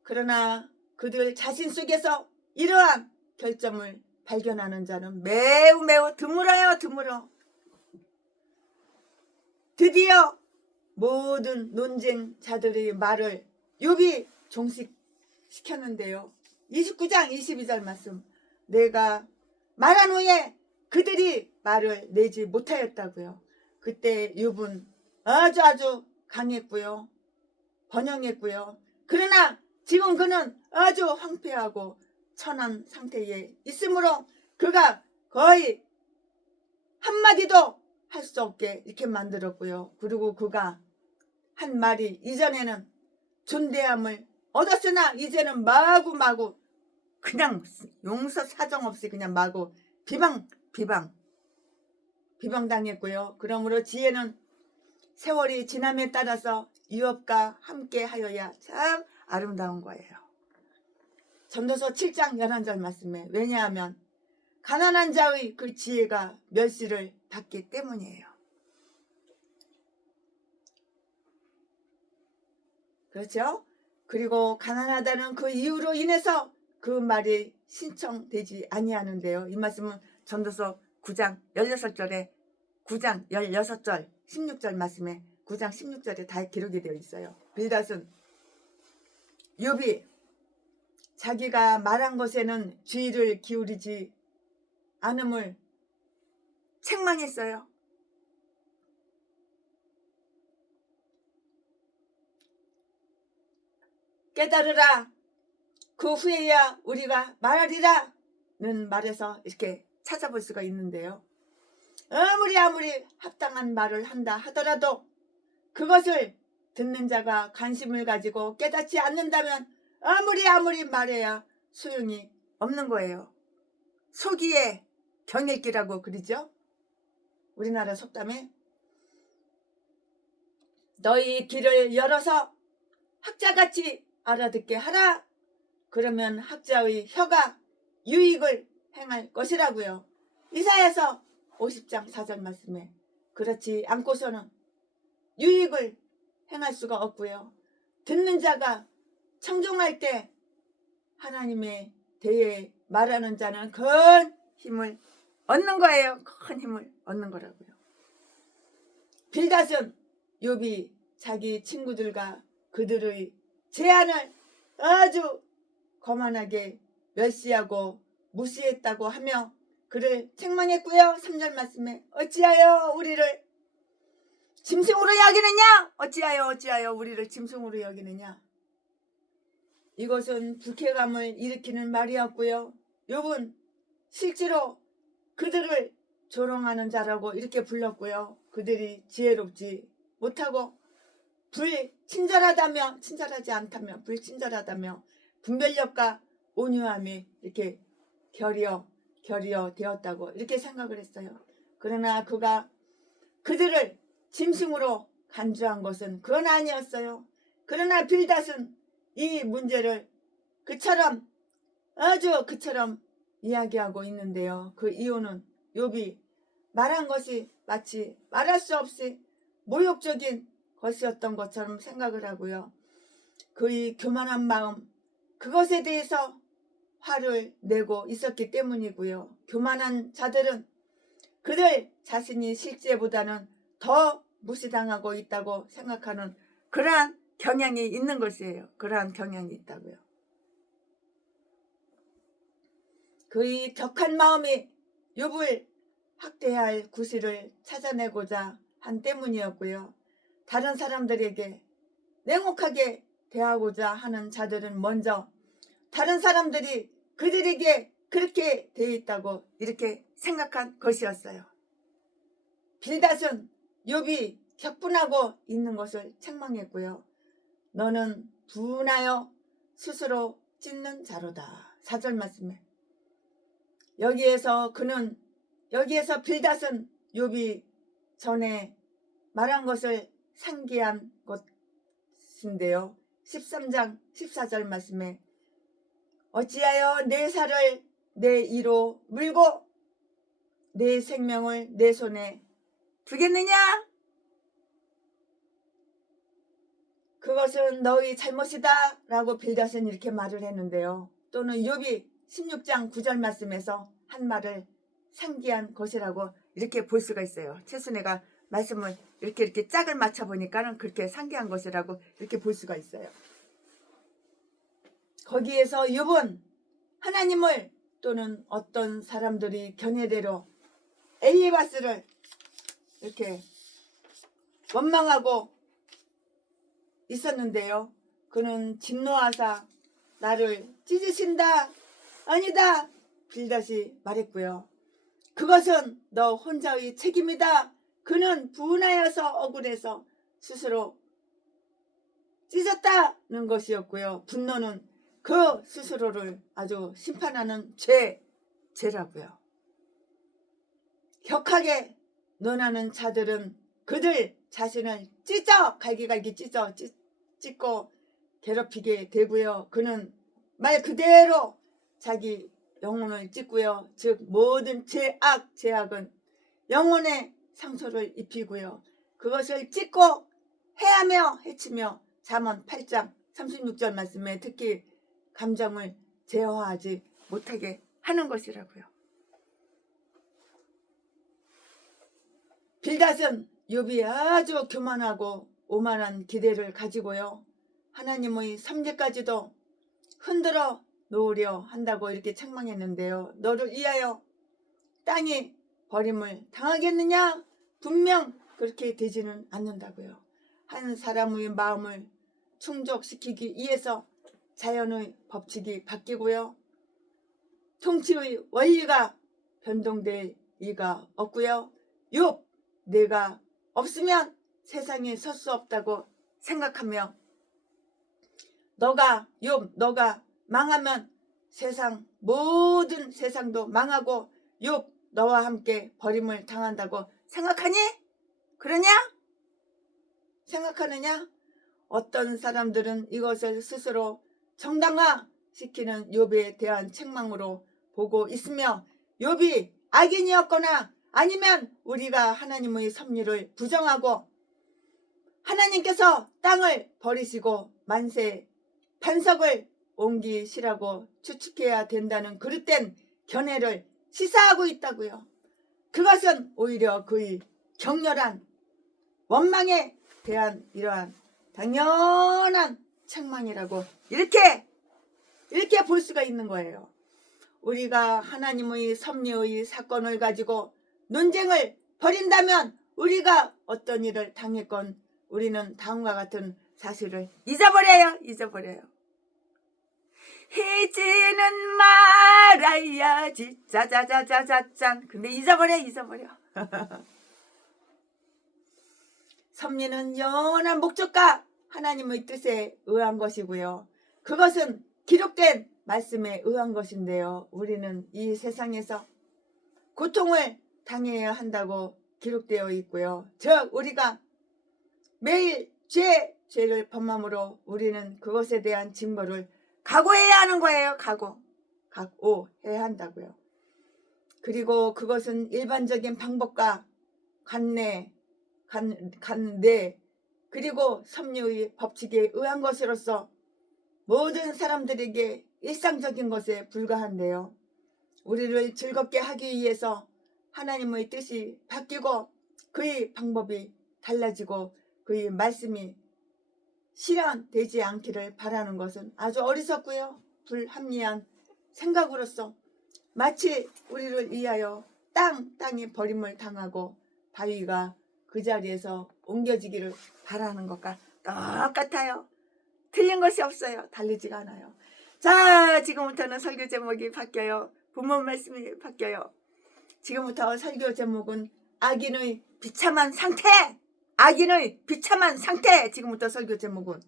그러나 그들 자신 속에서 이러한 결점을 발견하는 자는 매우 드물어요. 드디어 모든 논쟁자들의 말을 욥이 종식시켰는데요. 29장 22절 말씀. 내가 말한 후에 그들이 말을 내지 못하였다고요. 그때 욥은 아주 강했고요. 번영했고요. 그러나 지금 그는 아주 황폐하고 천한 상태에 있으므로 그가 거의 한마디도 할 수 없게 이렇게 만들었고요. 그리고 그가 한 말이 이전에는 존대함을 얻었으나 이제는 마구 그냥 용서 사정 없이 그냥 마구 비방당했고요. 그러므로 지혜는 세월이 지남에 따라서 유업과 함께 하여야 참 아름다운 거예요. 전도서 7장 11절 말씀에 왜냐하면 가난한 자의 그 지혜가 멸시를 받기 때문이에요. 그렇죠? 그리고 가난하다는 그 이유로 인해서 그 말이 신청되지 아니하는데요. 이 말씀은 전도서 9장 16절 16절 말씀에 9장 16절에 다 기록이 되어 있어요. 빌닷은 욥이 자기가 말한 것에는 주의를 기울이지 않음을 책망했어요. 깨달으라. 그 후에야 우리가 말하리라는 말에서 이렇게 찾아볼 수가 있는데요. 아무리 합당한 말을 한다 하더라도 그것을 듣는 자가 관심을 가지고 깨닫지 않는다면 아무리 말해야 소용이 없는 거예요. 소기의 경읽기라고 그러죠. 우리나라 속담에 너희 귀를 열어서 학자같이 알아듣게 하라. 그러면 학자의 혀가 유익을 행할 것이라고요. 이사야서 50장 4절 말씀에 그렇지 않고서는 유익을 행할 수가 없고요. 듣는 자가 청종할 때 하나님에 대해 말하는 자는 큰 힘을 얻는 거예요. 큰 힘을 얻는 거라고요. 빌닷은 욥이 자기 친구들과 그들의 제안을 아주 거만하게 멸시하고 무시했다고 하며 그를 책망했고요. 3절 말씀에 어찌하여 우리를 짐승으로 여기느냐? 어찌하여 우리를 짐승으로 여기느냐? 이것은 불쾌감을 일으키는 말이었고요. 욥은 실제로 그들을 조롱하는 자라고 이렇게 불렀고요. 그들이 지혜롭지 못하고 친절하지 않다며 불친절하다며 분별력과 온유함이 이렇게 결여 되었다고 이렇게 생각을 했어요. 그러나 그가 그들을 짐승으로 간주한 것은 그건 아니었어요. 그러나 빌닷은 이 문제를 그처럼 이야기하고 있는데요. 그 이유는 욥이 말한 것이 마치 말할 수 없이 모욕적인 것이었던 것처럼 생각을 하고요. 그의 교만한 마음, 그것에 대해서 화를 내고 있었기 때문이고요. 교만한 자들은 그들 자신이 실제보다는 더 무시당하고 있다고 생각하는 그러한 경향이 있는 것이에요. 그러한 경향이 있다고요. 그의 격한 마음이 욥을 학대할 구실을 찾아내고자 한 때문이었고요. 다른 사람들에게 냉혹하게 대하고자 하는 자들은 먼저 다른 사람들이 그들에게 그렇게 되어 있다고 이렇게 생각한 것이었어요. 빌닷은 욥이 격분하고 있는 것을 책망했고요. 너는 분하여 스스로 찢는 자로다. 4절 말씀에 여기에서 빌닷은 욥이 전에 말한 것을 상기한 것인데요. 13장 14절 말씀에 어찌하여 내 살을 내 이로 물고 내 생명을 내 손에 두겠느냐? 그것은 너희 잘못이다 라고 빌닷은 이렇게 말을 했는데요. 또는 욥이 16장 9절 말씀에서 한 말을 상기한 것이라고 이렇게 볼 수가 있어요. 최순애가 말씀을 이렇게 짝을 맞춰보니까는 그렇게 상기한 것이라고 이렇게 볼 수가 있어요. 거기에서 욥은 하나님을 또는 어떤 사람들이 견해대로 엘리바스를 이렇게 원망하고 있었는데요. 그는 진노하사 나를 찢으신다. 아니다. 빌닷이 말했고요. 그것은 너 혼자의 책임이다. 그는 분하여서 억울해서 스스로 찢었다는 것이었고요. 분노는 그 스스로를 아주 심판하는 죄라고요. 격하게 논하는 자들은 그들 자신을 갈기갈기 찢고 괴롭히게 되고요. 그는 말 그대로 자기 영혼을 찢고요. 즉 모든 죄악은 영혼에 상처를 입히고요. 그것을 찢고 해하며 해치며 잠언 8장 36절 말씀에 특히 감정을 제어하지 못하게 하는 것이라고요. 빌닷은 욥이 아주 교만하고 오만한 기대를 가지고요. 하나님의 섭리까지도 흔들어 놓으려 한다고 이렇게 책망했는데요. 너를 위하여 땅이 버림을 당하겠느냐? 분명 그렇게 되지는 않는다고요. 한 사람의 마음을 충족시키기 위해서 자연의 법칙이 바뀌고요. 통치의 원리가 변동될 리가 없고요. 욥, 내가 없으면 세상에 설 수 없다고 생각하며 너가 망하면 모든 세상도 망하고 욥 너와 함께 버림을 당한다고 생각하니? 그러냐? 생각하느냐? 어떤 사람들은 이것을 스스로 정당화시키는 욥에 대한 책망으로 보고 있으며 욥이 악인이었거나 아니면 우리가 하나님의 섭리를 부정하고 하나님께서 땅을 버리시고 만세 반석을 옮기시라고 추측해야 된다는 그릇된 견해를 시사하고 있다고요. 그것은 오히려 그의 격렬한 원망에 대한 이러한 당연한 책망이라고 이렇게 볼 수가 있는 거예요. 우리가 하나님의 섭리의 사건을 가지고 논쟁을 벌인다면 우리가 어떤 일을 당했건 우리는 다음과 같은 사실을 잊어버려요. 잊지는 말아야지 짜자자자자짠. 근데 잊어버려. 섭리는 영원한 목적과 하나님의 뜻에 의한 것이고요. 그것은 기록된 말씀에 의한 것인데요. 우리는 이 세상에서 고통을 당해야 한다고 기록되어 있고요. 즉 우리가 매일 죄를 범함으로 우리는 그것에 대한 징벌을 각오해야 하는 거예요. 각오해야 한다고요. 그리고 그것은 일반적인 방법과 관례 그리고 섭리의 법칙에 의한 것으로서 모든 사람들에게 일상적인 것에 불과한데요. 우리를 즐겁게 하기 위해서 하나님의 뜻이 바뀌고 그의 방법이 달라지고 그의 말씀이 실현되지 않기를 바라는 것은 아주 어리석고요. 불합리한 생각으로서 마치 우리를 위하여 땅이 버림을 당하고 바위가 그 자리에서 옮겨지기를 바라는 것과 똑같아요. 틀린 것이 없어요. 다르지가 않아요. 자, 지금부터는 설교 제목이 바뀌어요. 본문 말씀이 바뀌어요. 지금부터 설교 제목은 악인의 비참한 상태. 악인의 비참한 상태. 지금부터 설교 제목은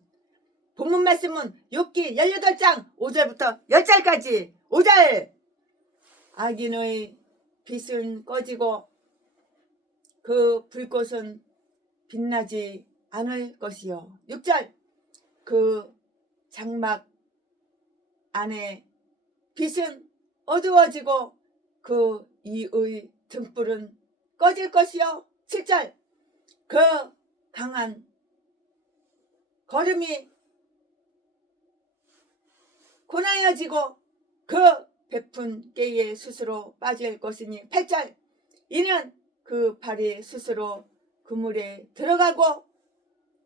본문 말씀은 욥기 18장 5절부터 10절까지. 5절. 악인의 빛은 꺼지고 그 불꽃은 빛나지 않을 것이요. 6절. 그 장막 안에 빛은 어두워지고 그 이의 등불은 꺼질 것이요. 7절. 그 강한 걸음이 고나여지고 그 베푼 깨에 스스로 빠질 것이니. 8절. 이는 그 발이 스스로 그물에 들어가고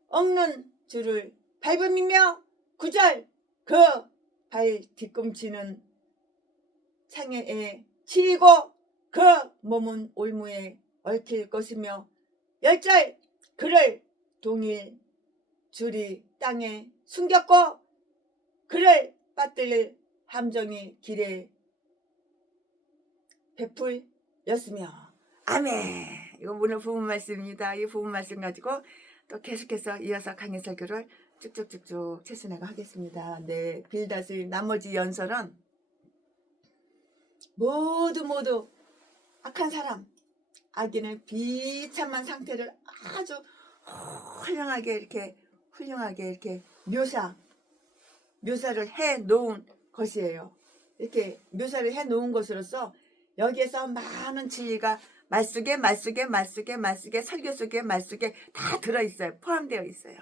엉는 줄을 밟음이며. 9절. 그 발 뒤꿈치는 창에 치이고 그 몸은 올무에 얽힐 것이며. 10절. 그를 동일 줄이 땅에 숨겼고 그를 빠뜨릴 함정이 길에 베풀렸으며. 아멘. 이거 오늘 부분 말씀입니다. 이 부분 말씀 가지고 또 계속해서 이어서 강의 설교를 쭉쭉쭉쭉 최순애가 하겠습니다. 네, 빌닷의 나머지 연설은 모두 악한 사람, 악인의 비참한 상태를 아주 훌륭하게 이렇게 묘사를 해 놓은 것이에요. 이렇게 묘사를 해 놓은 것으로서 여기에서 많은 진리가 말 속에 설교 속에 말 속에 다 들어있어요. 포함되어 있어요.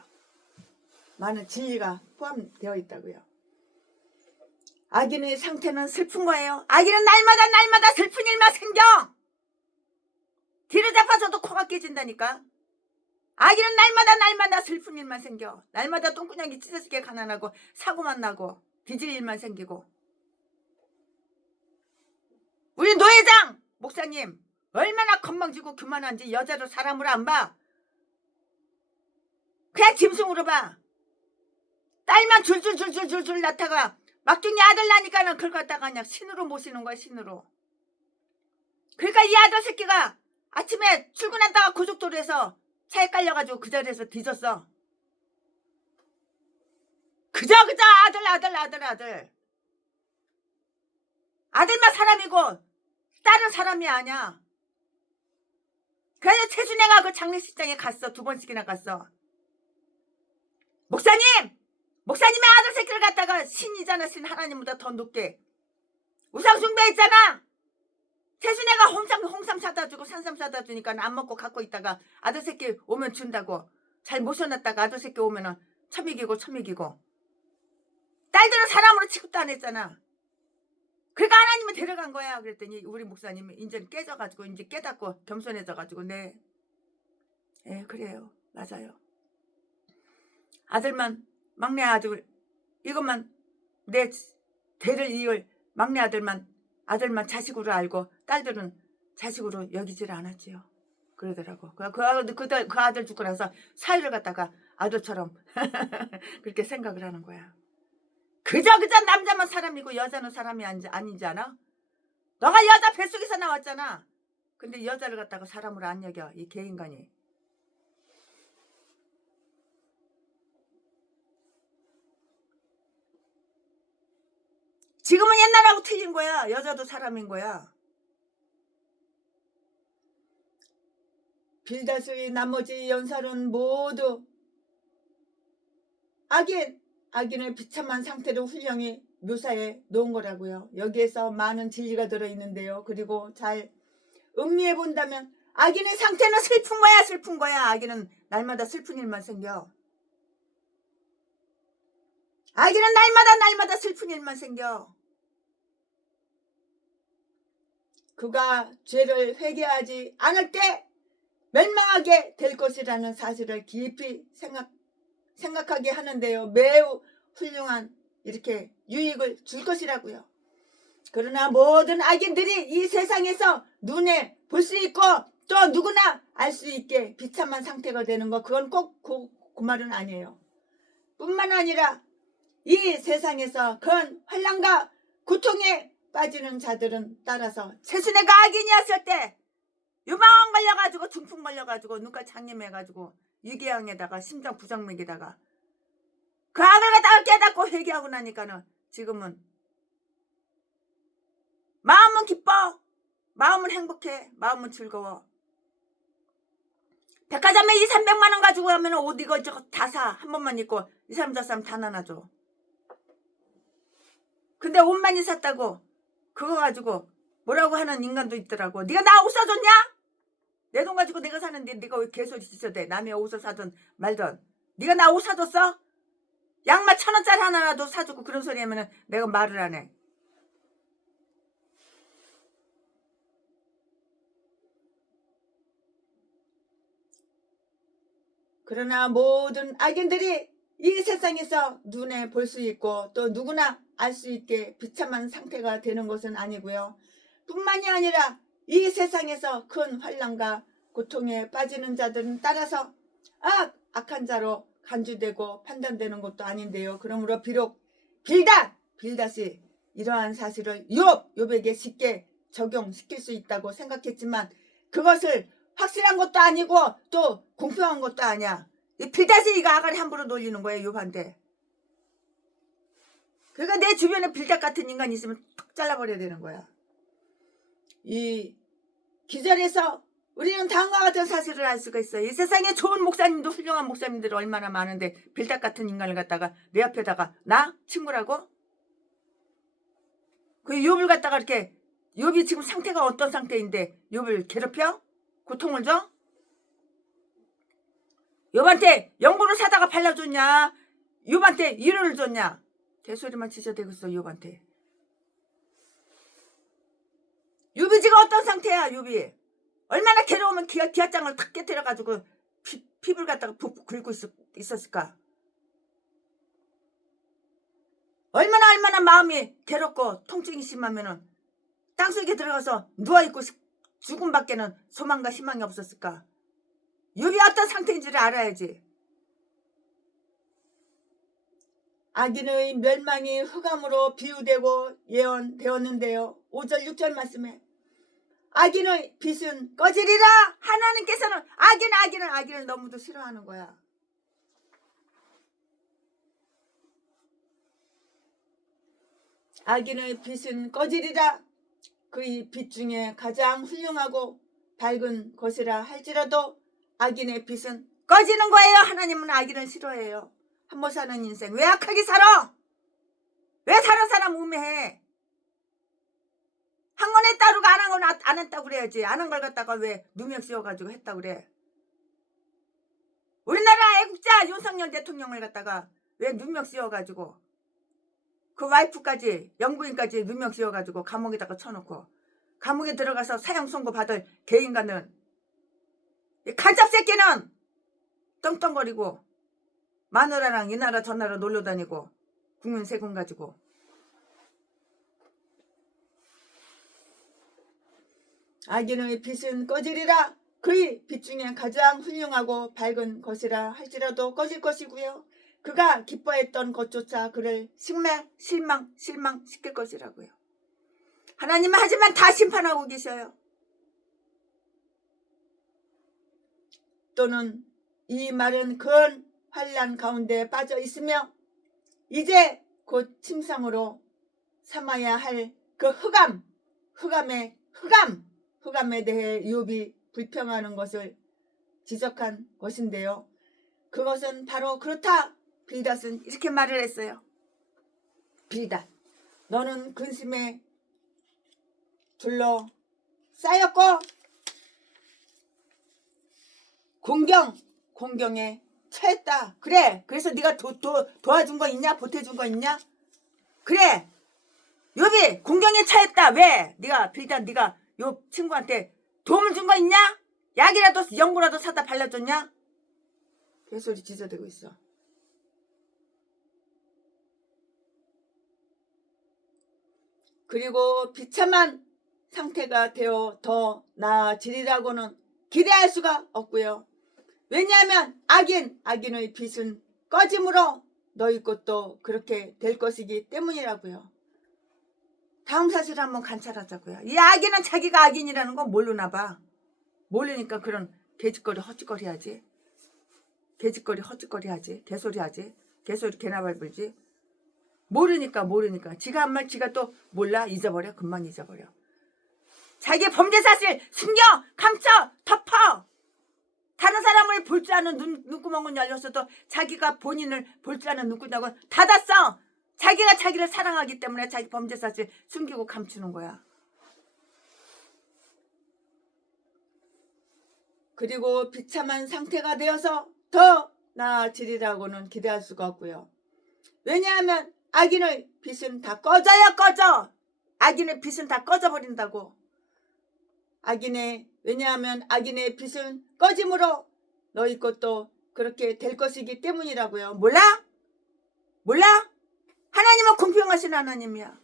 많은 진리가 포함되어 있다고요. 악인의 상태는 슬픈 거예요. 악인은 날마다 슬픈 일만 생겨. 뒤를 잡아서도 코가 깨진다니까. 악인은 날마다 슬픈 일만 생겨. 날마다 똥구녕이 찢어지게 가난하고 사고만 나고 뒤질 일만 생기고. 우리 노회장 목사님 얼마나 건방지고 교만한지 여자로 사람으로 안 봐. 그냥 짐승으로 봐. 딸만 줄줄 낳다가 막둥이 아들 나니까는 그걸 갖다가 그냥 신으로 모시는 거야. 신으로. 그러니까 이 아들 새끼가 아침에 출근한다가 고속도로에서 차에 깔려가지고 그 자리에서 뒤졌어. 그저 아들. 아들만 사람이고 딸은 사람이 아니야. 그래서 최순애가 그 장례식장에 갔어. 2번씩이나 갔어. 목사님의 아들 새끼를 갖다가 신이잖아. 신 하나님보다 더 높게 우상 숭배했잖아. 최순애가 홍삼 사다 주고 산삼 사다 주니까 안 먹고 갖고 있다가 아들 새끼 오면 준다고 잘 모셔놨다가 아들 새끼 오면은 처먹이고 딸들은 사람으로 취급도 안 했잖아. 그러니까 하나님이 데려간 거야. 그랬더니 우리 목사님이 이제 깨져가지고 이제 깨닫고 겸손해져가지고 네 그래요. 맞아요. 아들만 막내 아들 이것만 내 대를 이을 막내 아들만 자식으로 알고 딸들은 자식으로 여기질 않았지요. 그러더라고. 그 아들 죽고 나서 사위를 갖다가 아들처럼 그렇게 생각을 하는 거야. 그저 남자만 사람이고 여자는 사람이 아니지 않아? 너가 여자 뱃속에서 나왔잖아. 근데 여자를 갖다가 사람으로 안 여겨. 이 개인간이. 지금은 옛날하고 틀린 거야. 여자도 사람인 거야. 빌닷의 나머지 연설은 모두 악인의 비참한 상태를 훌륭히 묘사해 놓은 거라고요. 여기에서 많은 진리가 들어있는데요. 그리고 잘 음미해 본다면 악인의 상태는 슬픈 거야. 악인은 날마다 슬픈 일만 생겨. 악인은 날마다 슬픈 일만 생겨. 그가 죄를 회개하지 않을 때 멸망하게 될 것이라는 사실을 깊이 생각하게 하는데요. 매우 훌륭한 이렇게 유익을 줄 것이라고요. 그러나 모든 악인들이 이 세상에서 눈에 볼 수 있고 또 누구나 알 수 있게 비참한 상태가 되는 거 그건 꼭 그 말은 아니에요. 뿐만 아니라 이 세상에서 그런 환난과 고통에 빠지는 자들은 따라서 최순애가 악인이었을 때 유방암 걸려가지고 중풍 걸려가지고 눈깔 장염해가지고 유궤양에다가 심장 부정맥에다가 그 악을 갖다가 깨닫고 회개하고 나니까는 지금은 마음은 기뻐, 마음은 행복해, 마음은 즐거워. 백화점에 200~300만 원 가지고 가면 옷 이것저것 다 사. 한 번만 입고 이 사람 저 사람 다 나눠줘. 근데 옷 많이 샀다고 그거 가지고 뭐라고 하는 인간도 있더라고. 네가 나 옷 사줬냐? 내 돈 가지고 내가 사는데 네가 왜 개소리 짓어대. 남의 옷을 사든 말든. 네가 나 옷 사줬어? 양말 1,000원짜리 하나라도 사주고 그런 소리 하면은 내가 말을 안 해. 그러나 모든 악인들이 이 세상에서 눈에 볼 수 있고 또 누구나 알 수 있게 비참한 상태가 되는 것은 아니고요. 뿐만이 아니라 이 세상에서 큰 환난과 고통에 빠지는 자들은 따라서 악한 자로 간주되고 판단되는 것도 아닌데요. 그러므로 비록 빌닷이 이러한 사실을 욥에게 쉽게 적용시킬 수 있다고 생각했지만 그것을 확실한 것도 아니고 또 공평한 것도 아니야. 이 빌닷이 이거 아가리 함부로 놀리는 거예요. 욥한테. 그러니까 내 주변에 빌닷 같은 인간이 있으면 탁 잘라버려야 되는 거야. 이 기절에서 우리는 다음과 같은 사실을 알 수가 있어요. 이 세상에 좋은 목사님도 훌륭한 목사님들이 얼마나 많은데 빌닷 같은 인간을 갖다가 내 앞에다가 나? 친구라고? 그 욥을 갖다가 이렇게 욥이 지금 상태가 어떤 상태인데 욥을 괴롭혀? 고통을 줘? 욥한테 연고를 사다가 발라줬냐? 욥한테 위로를 줬냐? 개소리만 지저대고 있어. 욥한테. 욥이 지금 어떤 상태야? 욥이 얼마나 괴로우면 기아장을 탁 깨뜨려가지고 피부를 갖다가 푹푹 긁고 있었을까? 얼마나 마음이 괴롭고 통증이 심하면은 땅속에 들어가서 누워있고 죽음밖에는 소망과 희망이 없었을까? 욥이 어떤 상태인지를 알아야지. 악인의 멸망이 흑암으로 비유되고 예언되었는데요. 5절 6절 말씀에 악인의 빛은 꺼지리라. 하나님께서는 악인을 너무도 싫어하는 거야. 악인의 빛은 꺼지리라. 그의 빛 중에 가장 훌륭하고 밝은 것이라 할지라도 악인의 빛은 꺼지는 거예요. 하나님은 악인을 싫어해요. 한번 사는 인생 왜 악하게 살아? 왜 다른 사람 우매해? 한 건 했다 그러고 안 한 건 안 했다고 그래야지. 안 한 걸 갖다가 왜 누명 씌워가지고 했다고 그래. 우리나라 애국자 윤석열 대통령을 갖다가 왜 누명 씌워가지고 그 와이프까지 영부인까지 누명 씌워가지고 감옥에다가 쳐놓고 감옥에 들어가서 사형 선고 받을 개인간은 이 간첩 새끼는 떵떵거리고 마누라랑 이 나라 저 나라 놀러 다니고 국민 세금 가지고 악인의 빛은 꺼지리라. 그의 빛 중에 가장 훌륭하고 밝은 것이라 할지라도 꺼질 것이고요. 그가 기뻐했던 것조차 그를 실망시킬 것이라고요. 하나님은 하지만 다 심판하고 계셔요. 또는 이 말은 큰 환난 가운데 빠져 있으며 이제 곧 침상으로 삼아야 할 그 흑암에 대해 욥이 불평하는 것을 지적한 것인데요. 그것은 바로 그렇다. 빌닷은 이렇게 말을 했어요. 빌닷, 너는 근심에 둘러싸였고 공경에 처했다. 그래. 그래서 네가 도와준 거 있냐? 보태준 거 있냐? 그래. 욥이 공경에 처했다. 왜? 빌닷 네가 욥 친구한테 도움을 준 거 있냐? 약이라도 연고라도 사다 발라줬냐? 개소리 지저대고 있어. 그리고 비참한 상태가 되어 더 나아지리라고는 기대할 수가 없고요. 왜냐하면 악인의 빛은 꺼짐으로 너희 것도 그렇게 될 것이기 때문이라고요. 다음 사실 한번 관찰하자고요. 이 악인은 자기가 악인이라는 건 모르나 봐. 모르니까 그런 개짓거리 헛짓거리 하지. 개짓거리 헛짓거리 하지. 개소리 하지. 개소리 개나발 불지. 모르니까 지가 한 말 지가 또 몰라. 잊어버려. 금방 잊어버려. 자기 범죄 사실 숨겨 감춰 덮어. 다른 사람을 볼 줄 아는 눈구멍은 열렸어도 자기가 본인을 볼 줄 아는 눈구멍은 닫았어. 자기가 자기를 사랑하기 때문에 자기 범죄 사실 숨기고 감추는 거야. 그리고 비참한 상태가 되어서 더 나아지리라고는 기대할 수가 없고요. 왜냐하면 악인의 빛은 다 꺼져야 꺼져. 악인의 빛은 다 꺼져버린다고. 왜냐하면 악인의 빛은 꺼짐으로 너희 것도 그렇게 될 것이기 때문이라고요. 몰라? 하나님은 공평하신 하나님이야.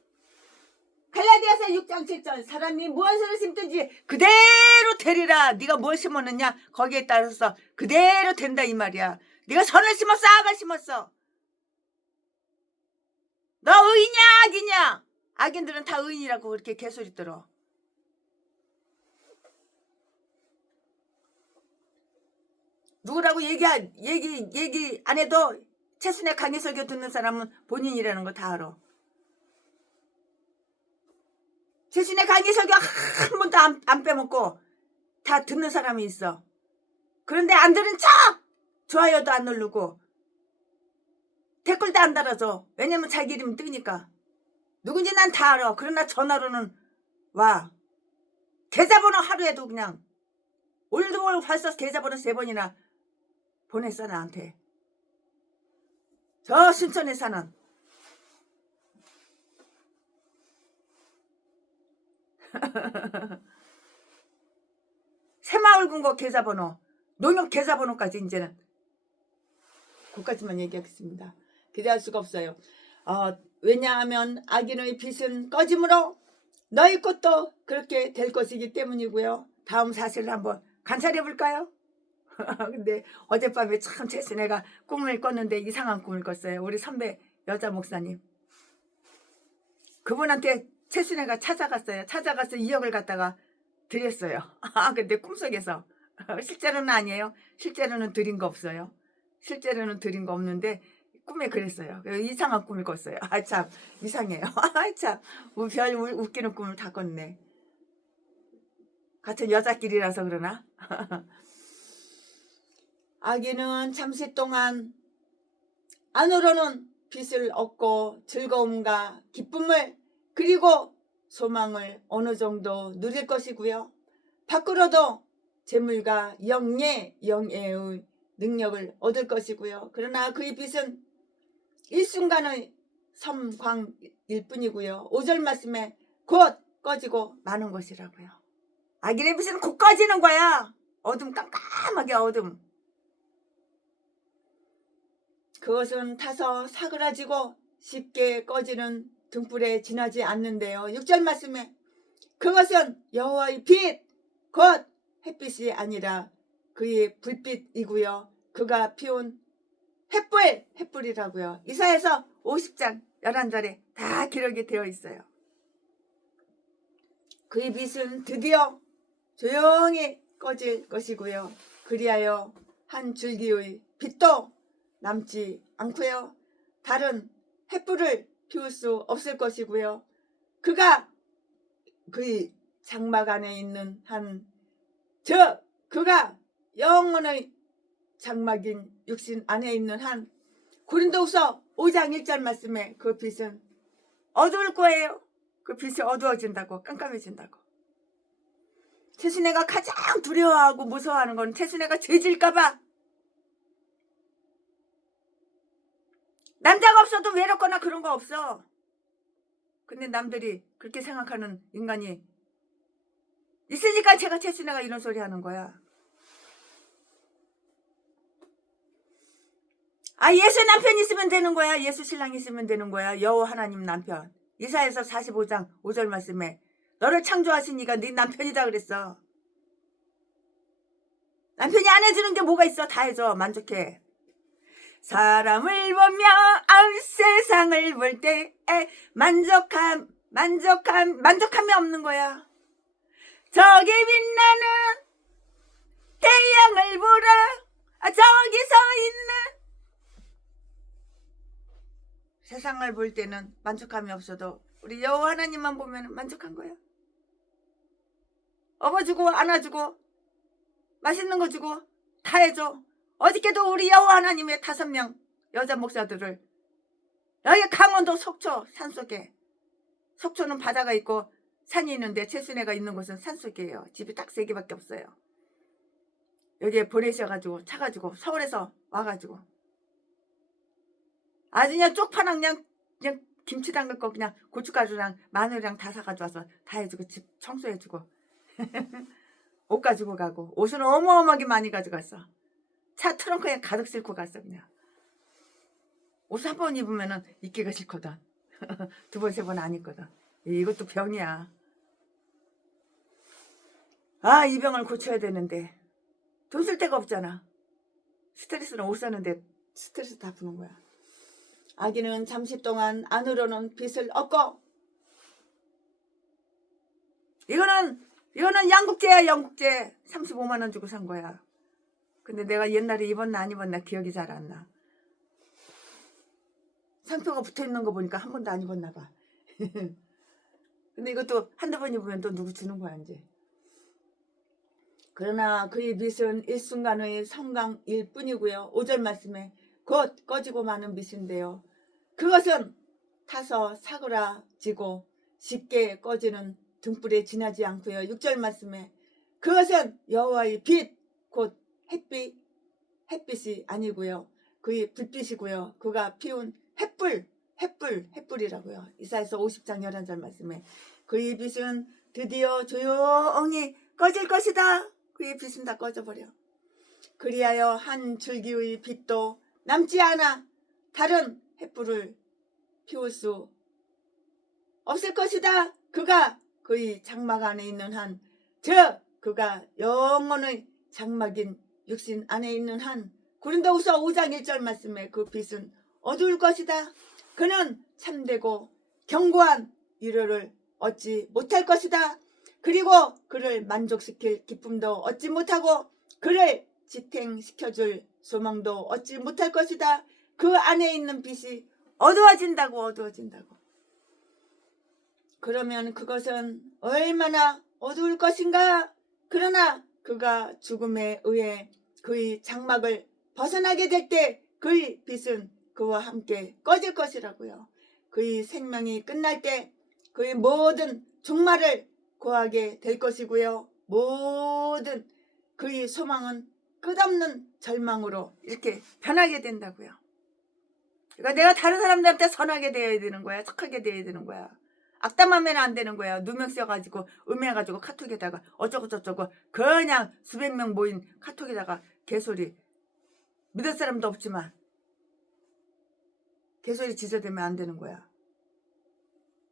갈라디아서 6장 7절 사람이 무엇을 심든지 그대로 되리라. 네가 뭘 심었느냐 거기에 따라서 그대로 된다 이 말이야. 네가 선을 심었어 악을 심었어. 너 의냐 악이냐. 악인들은 다 의인이라고 그렇게 개소리 들어. 누구라고 얘기 안 해도 최순의 강의 설교 듣는 사람은 본인이라는 거 다 알아. 최순의 강의 설교 한 번도 안 빼먹고 다 듣는 사람이 있어. 그런데 안 들은 척! 좋아요도 안 누르고 댓글도 안 달아줘. 왜냐면 자기 이름 뜨니까. 누군지 난 다 알아. 그러나 전화로는 와. 계좌번호 하루에도 그냥 올드볼 벌써 계좌번호 3번이나 보냈어 나한테. 저 순천에 사는 새마을금고 계좌번호, 농협 계좌번호까지 이제는 그까지만 얘기하겠습니다. 기대할 수가 없어요. 왜냐하면 악인의 빛은 꺼짐으로 너희 것도 그렇게 될 것이기 때문이고요. 다음 사실을 한번 관찰해 볼까요? 근데 어젯밤에 참 최순애가 꿈을 꿨는데 이상한 꿈을 꿨어요. 우리 선배 여자 목사님. 그분한테 최순애가 찾아갔어요. 찾아가서 2억을 갖다가 드렸어요. 근데 꿈속에서. 실제로는 아니에요. 실제로는 드린 거 없어요. 실제로는 드린 거 없는데 꿈에 그랬어요. 이상한 꿈을 꿨어요. 참 이상해요. 참 별 웃기는 꿈을 다 꿨네. 같은 여자끼리라서 그러나? 악인은 잠시 동안 안으로는 빛을 얻고 즐거움과 기쁨을 그리고 소망을 어느 정도 누릴 것이고요. 밖으로도 재물과 영예의 능력을 얻을 것이고요. 그러나 그의 빛은 일순간의 섬광일 뿐이고요. 5절 말씀에 곧 꺼지고 마는 것이라고요. 악인의 빛은 곧 꺼지는 거야. 어둠 깜깜하게 어둠. 그것은 타서 사그라지고 쉽게 꺼지는 등불에 지나지 않는데요. 6절 말씀에 그것은 여호와의 빛, 곧 햇빛이 아니라 그의 불빛이고요. 그가 피운 햇불이라고요. 이사야서 50장 11절에 다 기록이 되어 있어요. 그의 빛은 드디어 조용히 꺼질 것이고요. 그리하여 한 줄기의 빛도 남지 않고요. 다른 햇불을 피울 수 없을 것이고요. 그가 그의 장막 안에 있는 그가 영혼의 장막인 육신 안에 있는 한 고린도후서 5장 1절 말씀에 그 빛은 어두울 거예요. 그 빛이 어두워진다고 깜깜해진다고. 최순애가 가장 두려워하고 무서워하는 건 최순애가 죄질까봐. 남자가 없어도 외롭거나 그런 거 없어. 근데 남들이 그렇게 생각하는 인간이 있으니까 제가 최순애가 이런 소리 하는 거야. 예수 남편 있으면 되는 거야. 예수 신랑 있으면 되는 거야. 여호와 하나님 남편. 이사야서 45장 5절 말씀에 너를 창조하신 이가 네 남편이다 그랬어. 남편이 안 해주는 게 뭐가 있어. 다 해줘. 만족해. 사람을 보며 세상을 볼 때 만족함이 없는 거야. 저기 빛나는 태양을 보라. 저기서 있는 세상을 볼 때는 만족함이 없어도 우리 여호와 하나님만 보면 만족한 거야. 업어주고 안아주고 맛있는 거 주고 다 해줘. 어저께도 우리 여호와 하나님의 5명 여자 목사들을 여기 강원도 속초 산속에, 속초는 바다가 있고 산이 있는데 최순애가 있는 곳은 산속이에요. 집이 딱 3개밖에 없어요. 여기에 보내셔가지고 차가지고 서울에서 와가지고 아주 그냥 쪽파랑 그냥 김치 담글 거 그냥 고춧가루랑 마늘이랑 다 사가지고 와서 다 해주고 집 청소해주고 옷 가지고 가고 옷은 어마어마하게 많이 가져갔어. 차 트렁크에 가득 싣고 갔어. 그냥 옷 한 번 입으면은 입기가 싫거든. 2번 3번 안 입거든. 이것도 병이야. 이 병을 고쳐야 되는데 돈 쓸 데가 없잖아. 스트레스는 옷 사는데 스트레스 다 푸는 거야. 아기는 잠시 동안 안으로는 빚을 얻고, 이거는 양국제야. 양국제 35만 원 주고 산 거야. 근데 내가 옛날에 입었나 안 입었나 기억이 잘 안 나. 상표가 붙어있는 거 보니까 한 번도 안 입었나 봐. 근데 이것도 한두 번 입으면 또 누구 주는 거야 이제. 그러나 그의 빚은 일순간의 성강일 뿐이고요. 5절 말씀에 곧 꺼지고 마는 빚인데요. 그것은 타서 사그라지고 쉽게 꺼지는 등불에 지나지 않고요. 6절 말씀에 그것은 여호와의 빛 곧 햇빛이 아니고요. 그의 불빛이고요. 그가 피운 햇불이라고요. 이사야서 50장 11절 말씀에 그의 빛은 드디어 조용히 꺼질 것이다. 그의 빛은 다 꺼져버려. 그리하여 한 줄기의 빛도 남지 않아 다른 햇불을 피울 수 없을 것이다. 그가 그의 장막 안에 있는 한, 그가 영혼의 장막인 육신 안에 있는 한, 고린도후서 5장 1절 말씀에 그 빛은 어두울 것이다. 그는 참되고 견고한 위로를 얻지 못할 것이다. 그리고 그를 만족시킬 기쁨도 얻지 못하고 그를 지탱시켜줄 소망도 얻지 못할 것이다. 그 안에 있는 빛이 어두워진다고. 그러면 그것은 얼마나 어두울 것인가. 그러나 그가 죽음에 의해 그의 장막을 벗어나게 될 때 그의 빛은 그와 함께 꺼질 것이라고요. 그의 생명이 끝날 때 그의 모든 종말을 고하게 될 것이고요. 모든 그의 소망은 끝없는 절망으로 이렇게 변하게 된다고요. 그러니까 내가 다른 사람들한테 선하게 되어야 되는 거야. 착하게 되어야 되는 거야. 악담하면 안 되는 거야. 누명 써가지고 음해가지고 카톡에다가 어쩌고 저쩌고 그냥 수백 명 모인 카톡에다가 개소리. 믿을 사람도 없지만 개소리 지저대면 안 되는 거야.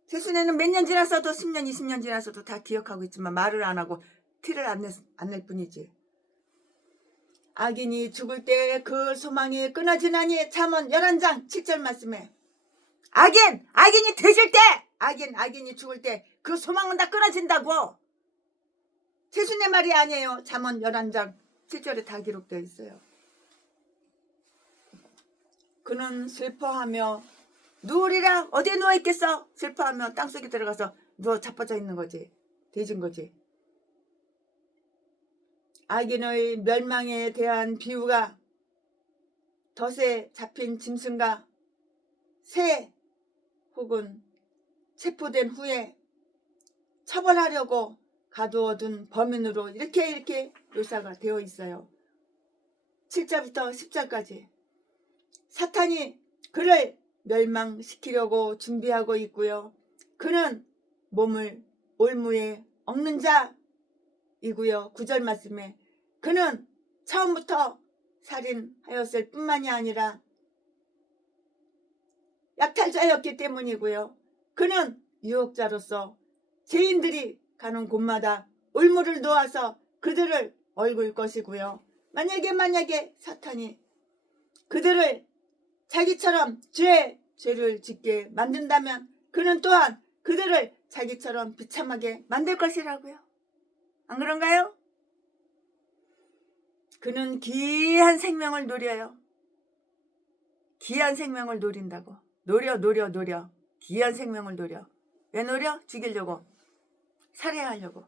최순애는 몇 년 지났어도 10년 20년 지났어도 다 기억하고 있지만 말을 안 하고 티를 안 낼 뿐이지. 악인이 죽을 때 그 소망이 끊어지나니 잠언 11장 7절 말씀에 악인이 되질 때 악인이 죽을 때 그 소망은 다 끊어진다고. 최순애 말이 아니에요. 잠언 11장 7절에 다 기록되어 있어요. 그는 슬퍼하며 누우리라. 어디에 누워있겠어? 슬퍼하며 땅속에 들어가서 누워 자빠져 있는 거지. 돼진 거지. 악인의 멸망에 대한 비유가 덫에 잡힌 짐승과 새 혹은 체포된 후에 처벌하려고 가두어둔 범인으로 이렇게 묘사가 되어 있어요. 7절부터 10절까지. 사탄이 그를 멸망시키려고 준비하고 있고요. 그는 몸을 올무에 얽는 자이고요. 9절 말씀에 그는 처음부터 살인하였을 뿐만이 아니라 약탈자였기 때문이고요. 그는 유혹자로서 죄인들이 가는 곳마다 올무를 놓아서 그들을 얽을 것이고요. 만약에 사탄이 그들을 자기처럼 죄를 짓게 만든다면 그는 또한 그들을 자기처럼 비참하게 만들 것이라고요. 안 그런가요? 그는 귀한 생명을 노려요. 귀한 생명을 노린다고. 노려. 귀한 생명을 노려. 왜 노려? 죽이려고. 살해하려고.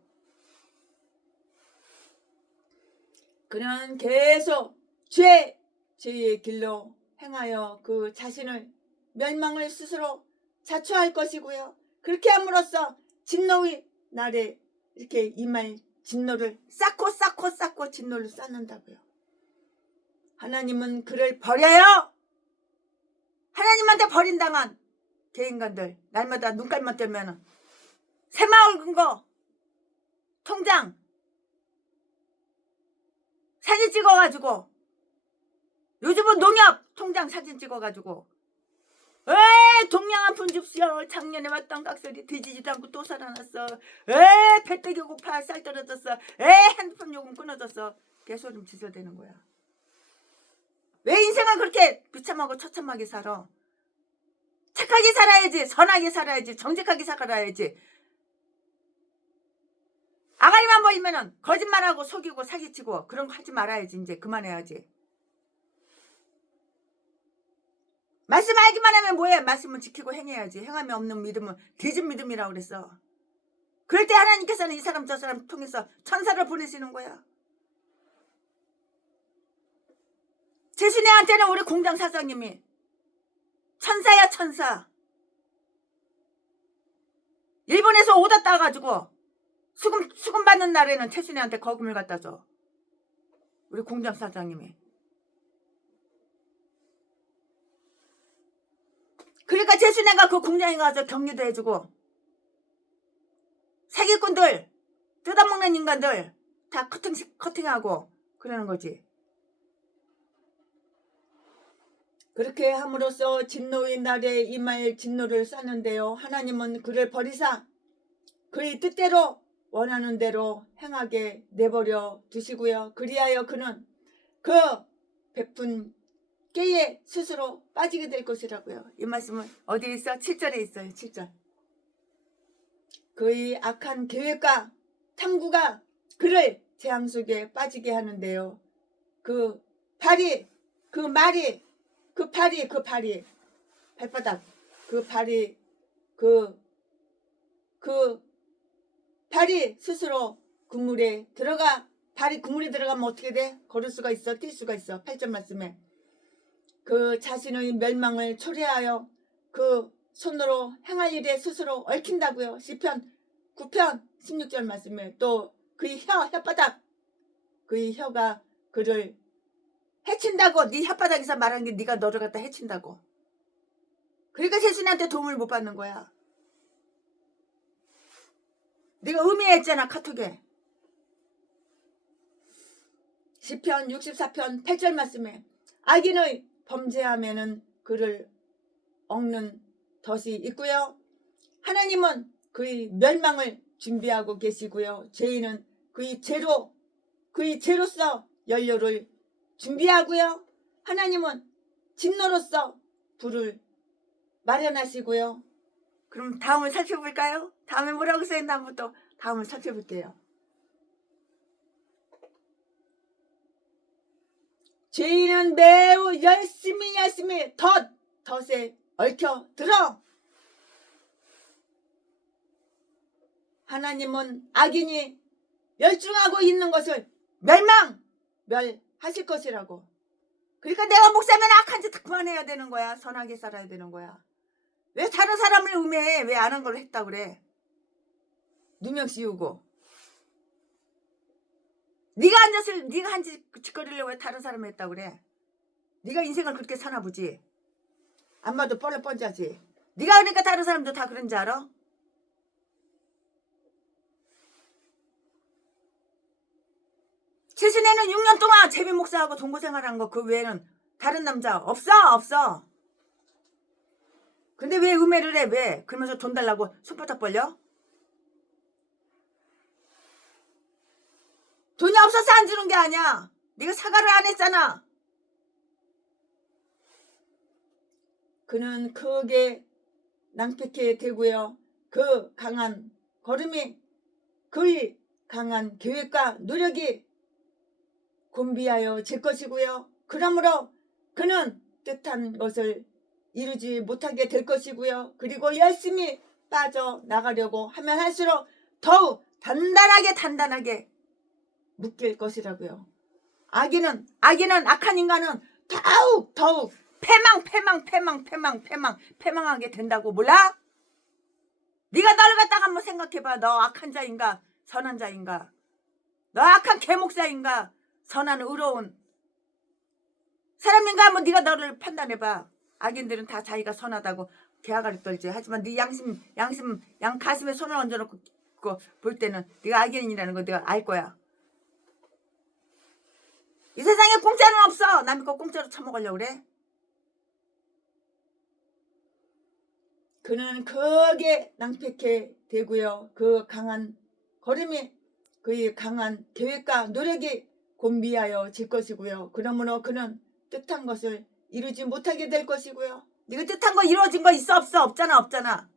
그는 계속 죄의 길로 행하여 그 자신을 멸망을 스스로 자초할 것이고요. 그렇게 함으로써 진노의 날에 이렇게 임할 진노를 쌓고 진노를 쌓는다고요. 하나님은 그를 버려요. 하나님한테 버린당한 개인간들 날마다 눈깔만 뜨면 새마을 금고 통장 사진 찍어가지고, 요즘은 농협 통장 사진 찍어가지고, 에이 동양 한 푼 줍시오. 작년에 왔던 각설이 뒤지지도 않고 또 살아났어. 에이 배때기 고파 쌀 떨어졌어. 에이 핸드폰 요금 끊어졌어. 개소름 지저대는 거야. 왜 인생을 그렇게 비참하고 처참하게 살아? 착하게 살아야지. 선하게 살아야지. 정직하게 살아야지. 아가리만 보이면은 거짓말하고 속이고 사기치고 그런 거 하지 말아야지. 이제 그만해야지. 말씀 알기만 하면 뭐해? 말씀은 지키고 행해야지. 행함이 없는 믿음은 뒤진 믿음이라고 그랬어. 그럴 때 하나님께서는 이 사람 저 사람 통해서 천사를 보내시는 거야. 제순이한테는 우리 공장 사장님이 천사야 천사. 일본에서 오다 따가지고 수금 받는 날에는 채순이한테 거금을 갖다 줘. 우리 공장 사장님이. 그러니까 채순이가 그 공장에 가서 격려도 해주고, 사기꾼들 뜯어먹는 인간들 다 커팅하고 그러는 거지. 그렇게 함으로써 진노의 날에 임할 진노를 쌓는데요. 하나님은 그를 버리사 그의 뜻대로 원하는 대로 행하게 내버려 두시고요. 그리하여 그는 그 베푼 깨에 스스로 빠지게 될 것이라고요. 이 말씀은 어디에 있어? 7절에 있어요. 7절. 그의 악한 계획과 탐구가 그를 재앙 속에 빠지게 하는데요. 그 발이 발바닥 발이 스스로 국물에 들어가. 발이 국물에 들어가면 어떻게 돼? 걸을 수가 있어? 뛸 수가 있어. 8절 말씀에 그 자신의 멸망을 초래하여 그 손으로 행할 일에 스스로 얽힌다고요. 시편 9편 16절 말씀에 또 그의 혓바닥, 그의 혀가 그를 해친다고. 네 혓바닥에서 말하는 게 네가 너를 갖다 해친다고. 그러니까 제순이한테 도움을 못 받는 거야. 네가 음해했잖아 카톡에. 시편 64편 8절 말씀에 악인의 범죄하면은 그를 엉는 덫이 있고요. 하나님은 그의 멸망을 준비하고 계시고요. 죄인은 그의 죄로서 연료를 준비하고요. 하나님은 진노로서 불을 마련하시고요. 그럼 다음을 살펴볼까요? 다음에 뭐라고 써있나 한번 또 다음을 살펴볼게요. 죄인은 매우 열심히 덫에 얽혀 들어. 하나님은 악인이 열중하고 있는 것을 멸하실 것이라고. 그러니까 내가 목사면 악한 짓 그만해야 되는 거야. 선하게 살아야 되는 거야. 왜 다른 사람을 음해해? 왜 안 한 걸 했다 그래? 누명 씌우고. 네가 한 짓거리려고 왜 다른 사람을 했다 그래? 네가 인생을 그렇게 사나 보지. 안 봐도 뻔하지. 네가 그러니까 다른 사람도 다 그런 줄 알아? 최신에는 6년 동안 재배 목사하고 동거생활한 거 그 외에는 다른 남자 없어. 근데 왜 음해를 해? 왜? 그러면서 돈 달라고 손바닥 벌려? 돈이 없어서 안 주는 게 아니야. 네가 사과를 안 했잖아. 그는 크게 낭패케 되고요. 그 강한 걸음이 그의 강한 계획과 노력이 곤비하여 질 것이고요. 그러므로 그는 뜻한 것을 이루지 못하게 될 것이고요. 그리고 열심히 빠져나가려고 하면 할수록 더욱 단단하게 묶일 것이라고요. 악인은 악한 인간은 더욱 패망하게 된다고 몰라? 네가 너를 갖다가 한번 생각해봐. 너 악한 자인가 선한 자인가? 너 악한 개목사인가 선한 의로운 사람인가? 한번 네가 너를 판단해봐. 악인들은 다 자기가 선하다고 개아가리 떨지. 하지만 네 양 가슴에 손을 얹어놓고 볼 때는 네가 악인이라는 거 네가 알 거야. 이 세상에 공짜는 없어. 남의 거 공짜로 처먹으려고 그래. 그는 크게 낭패케 되고요. 그 강한 걸음이 그의 강한 계획과 노력이 곤비하여 질 것이고요. 그러므로 그는 뜻한 것을 이루지 못하게 될 것이고요. 네가 뜻한 거 이루어진 거 있어 없어? 없잖아.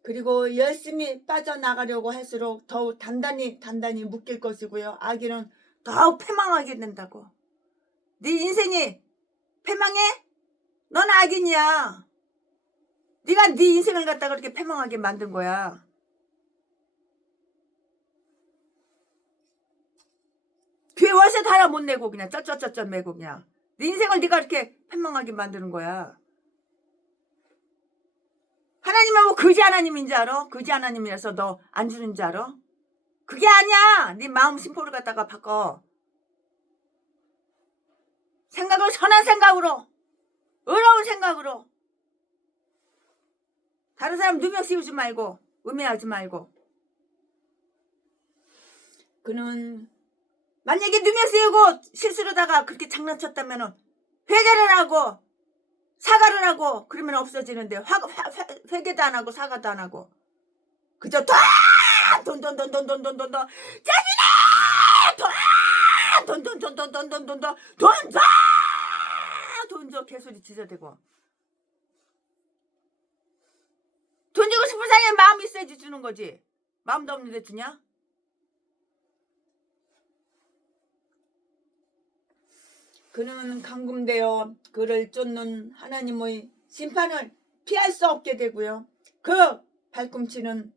그리고 열심히 빠져나가려고 할수록 더욱 단단히 묶일 것이고요. 악인은 더욱 패망하게 된다고. 네 인생이 패망해? 넌 악인이야. 네가 네 인생을 갖다가 그렇게 패망하게 만든 거야. 뒤에 월세 다 못 내고 그냥 쩌쩌쩌쩌 매고 그냥 네 인생을 네가 이렇게 패망하게 만드는 거야. 하나님은 뭐 거지 하나님인 줄 알아? 거지 하나님이라서 너 안 주는 줄 알아? 그게 아니야. 네 마음 심포를 갖다가 바꿔. 생각을 선한 생각으로, 의로운 생각으로. 다른 사람 누명 씌우지 말고, 음해하지 말고. 그는 만약에 누명 씌우고 실수로다가 그렇게 장난쳤다면 회개를 하고 사과를 하고 그러면 없어지는데 회개도 안 하고 사과도 안 하고 그저 돈돈돈돈돈돈돈돈 자신아 돈줘 개소리 지저대고 돈 주고 싶은 사이에 마음이 있어야지 주는 거지. 마음도 없는데 주냐? 그는 감금되어 그를 쫓는 하나님의 심판을 피할 수 없게 되고요. 그 발꿈치는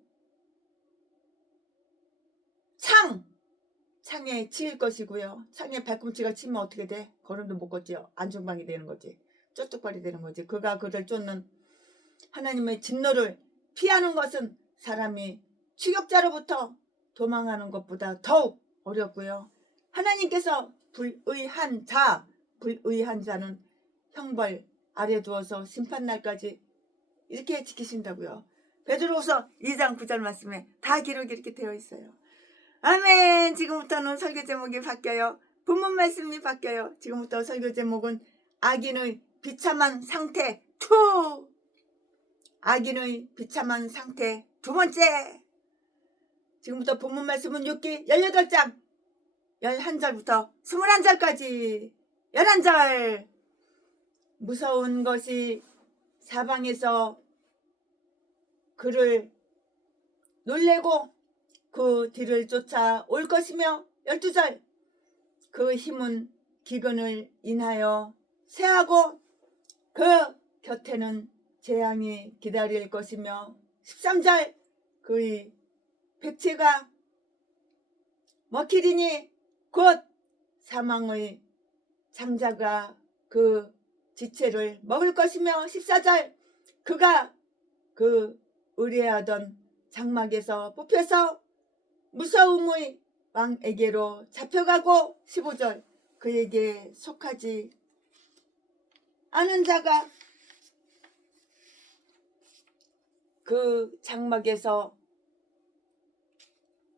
창에 치일 것이고요. 창에 발꿈치가 치면 어떻게 돼? 걸음도 못 걷지요. 안중방이 되는 거지. 쩌뚝발이 되는 거지. 그가 그를 쫓는 하나님의 진노를 피하는 것은 사람이 추격자로부터 도망하는 것보다 더욱 어렵고요. 하나님께서 불의한 자는 형벌 아래 두어서 심판날까지 이렇게 지키신다고요. 베드로후서 2장 9절 말씀에 다 기록이 이렇게 되어 있어요. 아멘. 지금부터는 설교 제목이 바뀌어요. 본문 말씀이 바뀌어요. 지금부터 설교 제목은 악인의 비참한 상태 2. 악인의 비참한 상태 두 번째. 지금부터 본문 말씀은 욥기 18장 11절부터 21절까지 11절. 무서운 것이 사방에서 그를 놀래고 그 뒤를 쫓아 올 것이며 12절. 그 힘은 기근을 인하여 쇠하고 그 곁에는 재앙이 기다릴 것이며 13절. 그의 백체가 먹히리니 곧 사망의 장자가 그 지체를 먹을 것이며 14절. 그가 그 의뢰하던 장막에서 뽑혀서 무서움의 왕에게로 잡혀가고 15절. 그에게 속하지 않은 자가 그 장막에서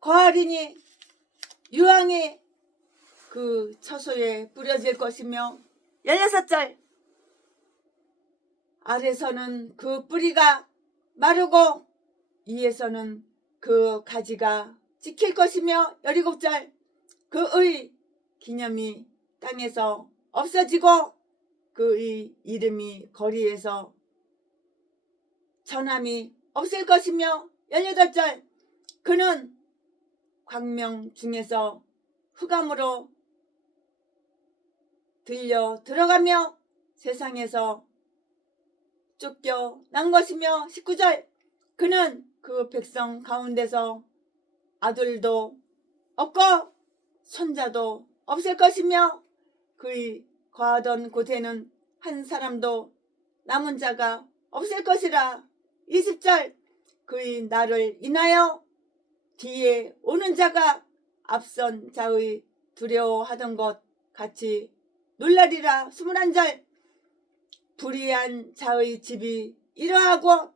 거하리니 유황이 그 처소에 뿌려질 것이며 16절. 아래서는 그 뿌리가 마르고 위에서는 그 가지가 지킬 것이며 17절. 그의 기념이 땅에서 없어지고 그의 이름이 거리에서 전함이 없을 것이며 18절 그는 광명 중에서 흑암으로 들려 들어가며 세상에서 쫓겨난 것이며 19절 그는 그 백성 가운데서 아들도 없고 손자도 없을 것이며 그의 거하던 곳에는 한 사람도 남은 자가 없을 것이라. 20절 그의 나를 인하여 뒤에 오는 자가 앞선 자의 두려워하던 것 같이 놀라리라. 21절 불의한 자의 집이 이러하고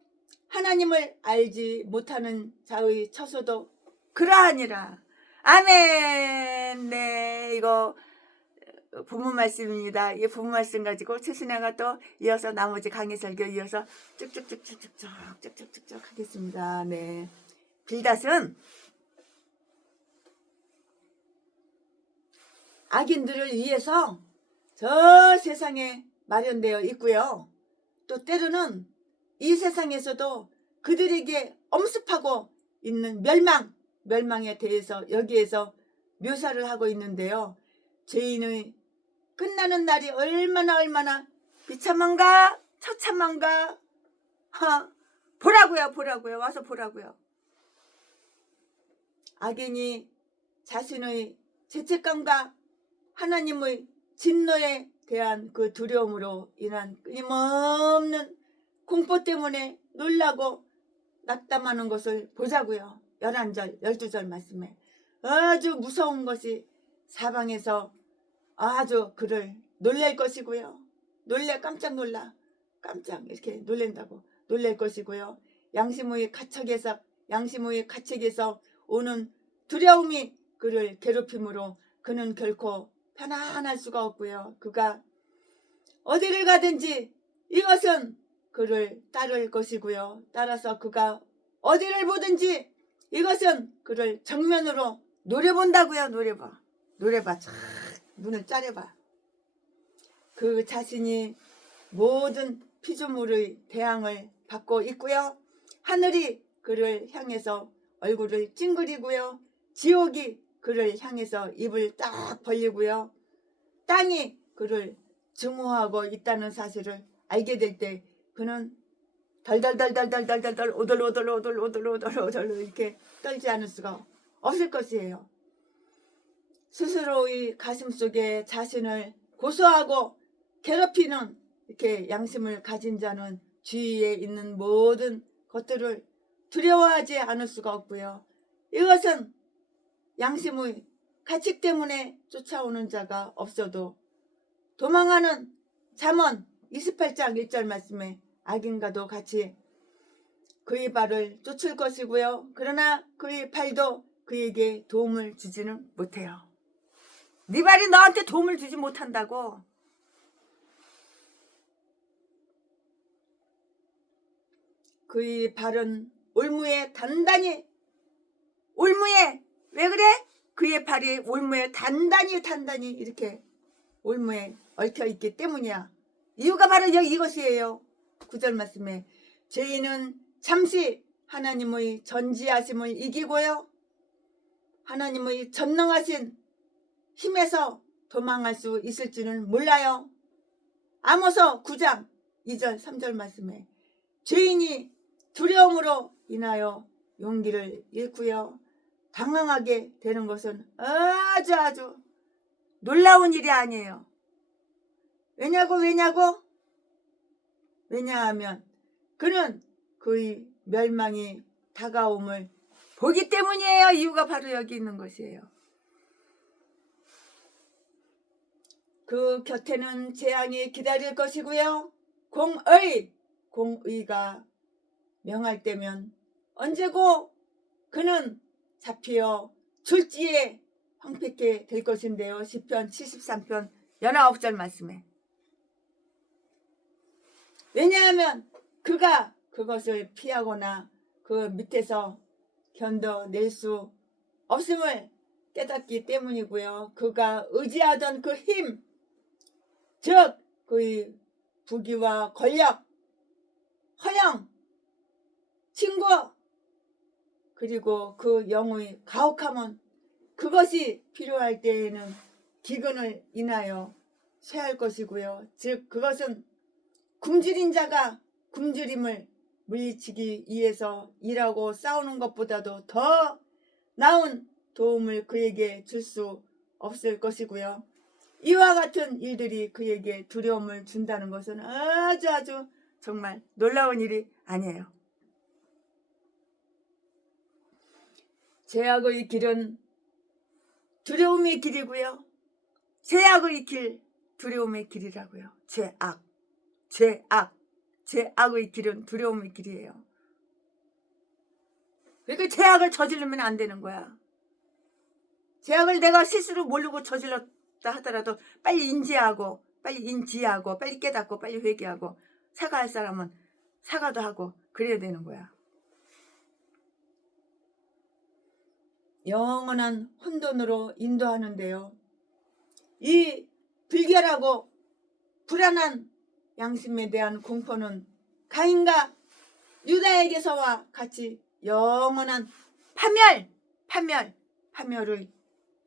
하나님을 알지 못하는 자의 처소도 그러하니라. 아멘. 네, 이거 부모 말씀입니다. 이 부모 말씀 가지고 최신혜가 또 이어서 나머지 강의 설교 이어서 쭉쭉쭉쭉쭉쭉쭉쭉쭉 하겠습니다. 네, 빌닷은 악인들을 위해서 저 세상에 마련되어 있고요. 또 때로는 이 세상에서도 그들에게 엄습하고 있는 멸망에 대해서 여기에서 묘사를 하고 있는데요. 죄인의 끝나는 날이 얼마나 비참한가 처참한가. 보라고요. 와서 보라고요. 악인이 자신의 죄책감과 하나님의 진노에 대한 그 두려움으로 인한 끊임없는 공포 때문에 놀라고 낙담하는 것을 보자고요. 11절 12절 말씀에 아주 무서운 것이 사방에서 아주 그를 놀랄 것이고요. 깜짝 이렇게 놀랜다고 놀랄 것이고요. 양심의 가책에서 오는 두려움이 그를 괴롭힘으로 그는 결코 편안할 수가 없고요. 그가 어디를 가든지 이것은 그를 따를 것이고요. 따라서 그가 어디를 보든지 이것은 그를 정면으로 노려본다고요. 노려봐. 쫙 눈을 짜려봐. 그 자신이 모든 피조물의 대항을 받고 있고요. 하늘이 그를 향해서 얼굴을 찡그리고요. 지옥이 그를 향해서 입을 딱 벌리고요. 땅이 그를 증오하고 있다는 사실을 알게 될 때 그는 덜덜덜덜덜덜덜 오돌오돌 이렇게 떨지 않을 수가 없을 것이에요. 스스로의 가슴속에 자신을 고소하고 괴롭히는 이렇게 양심을 가진 자는 주위에 있는 모든 것들을 두려워하지 않을 수가 없고요. 이것은 양심의 가책 때문에 쫓아오는 자가 없어도 도망하는 잠언 28장 1절 말씀에 악인과도 같이 그의 발을 쫓을 것이고요. 그러나 그의 발도 그에게 도움을 주지는 못해요. 네 발이 너한테 도움을 주지 못한다고. 그의 발은 올무에 단단히 왜 그래? 그의 발이 올무에 단단히 이렇게 올무에 얽혀있기 때문이야. 이유가 바로 이것이에요. 9절 말씀에 죄인은 잠시 하나님의 전지하심을 이기고요. 하나님의 전능하신 힘에서 도망할 수 있을지는 몰라요. 아모스 9장 2절 3절 말씀에 죄인이 두려움으로 인하여 용기를 잃고요. 당황하게 되는 것은 아주 놀라운 일이 아니에요. 왜냐하면 그는 그의 멸망이 다가옴을 보기 때문이에요. 이유가 바로 여기 있는 것이에요. 그 곁에는 재앙이 기다릴 것이고요. 공의가 명할 때면 언제고 그는 잡히어 졸지에 황폐케 될 것인데요. 시편 73편 19절 말씀에 왜냐하면 그가 그것을 피하거나 그 밑에서 견뎌낼 수 없음을 깨닫기 때문이고요. 그가 의지하던 그 힘, 즉 그의 부귀와 권력, 허영, 친구, 그리고 그 영의 가혹함은 그것이 필요할 때에는 기근을 인하여 쇠할 것이고요. 즉 그것은 굶주린 자가 굶주림을 물리치기 위해서 일하고 싸우는 것보다도 더 나은 도움을 그에게 줄 수 없을 것이고요. 이와 같은 일들이 그에게 두려움을 준다는 것은 아주 정말 놀라운 일이 아니에요. 죄악의 길은 두려움의 길이고요. 죄악의 길, 두려움의 길이라고요. 죄악의 길은 두려움의 길이에요. 그러니까 죄악을 저지르면 안 되는 거야. 죄악을 내가 스스로 모르고 저질렀다 하더라도 빨리 인지하고 빨리 깨닫고 빨리 회개하고 사과할 사람은 사과도 하고 그래야 되는 거야. 영원한 혼돈으로 인도하는데요. 이 불결하고 불안한 양심에 대한 공포는 가인과 유다에게서와 같이 영원한 파멸의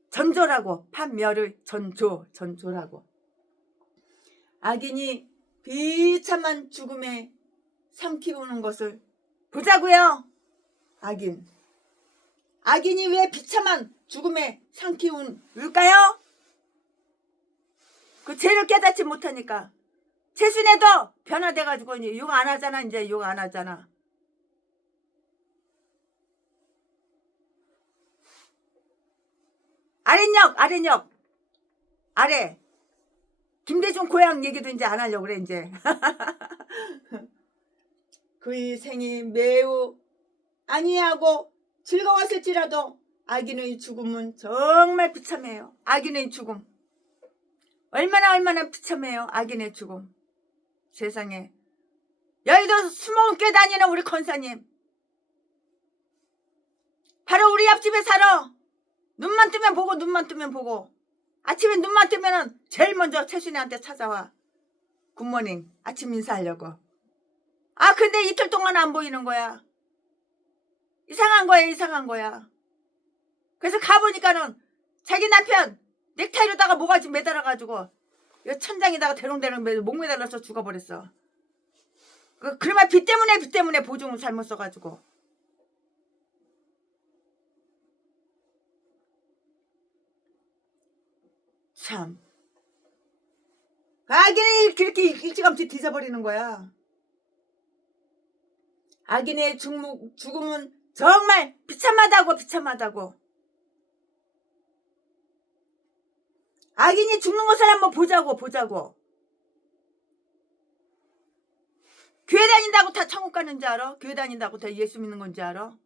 전조라고, 파멸의 전조라고. 악인이 비참한 죽음에 삼키우는 것을 보자고요. 악인이 왜 비참한 죽음에 삼키울까요? 그 죄를 깨닫지 못하니까. 최순애도 변화돼가지고 이제 욕 안 하잖아. 이제 욕 안 하잖아. 아랫역 아래 김대중 고향 얘기도 이제 안 하려고 그래 이제. 그의 생이 매우 안이하고 즐거웠을지라도 악인의 죽음은 정말 비참해요. 악인의 죽음 얼마나 비참해요. 악인의 죽음. 세상에 여의도 수목교회 다니는 우리 권사님, 바로 우리 옆집에 살아. 눈만 뜨면 보고 아침에 눈만 뜨면은 제일 먼저 최순애한테 찾아와. 굿모닝 아침 인사하려고. 근데 이틀 동안 안 보이는 거야. 이상한 거야. 그래서 가보니까는 자기 남편 넥타이로다가 모가지 매달아가지고 천장에다가 대롱대롱 목 매달아서 죽어버렸어. 그러면 비 때문에 보증을 잘못 써가지고. 참. 악인이 그렇게 일찌감치 뒤져버리는 거야. 악인의 죽음은 정말 비참하다고. 악인이 죽는 것을 한번 보자고. 교회 다닌다고 다 천국 가는 줄 알아? 교회 다닌다고 다 예수 믿는 건지 알아?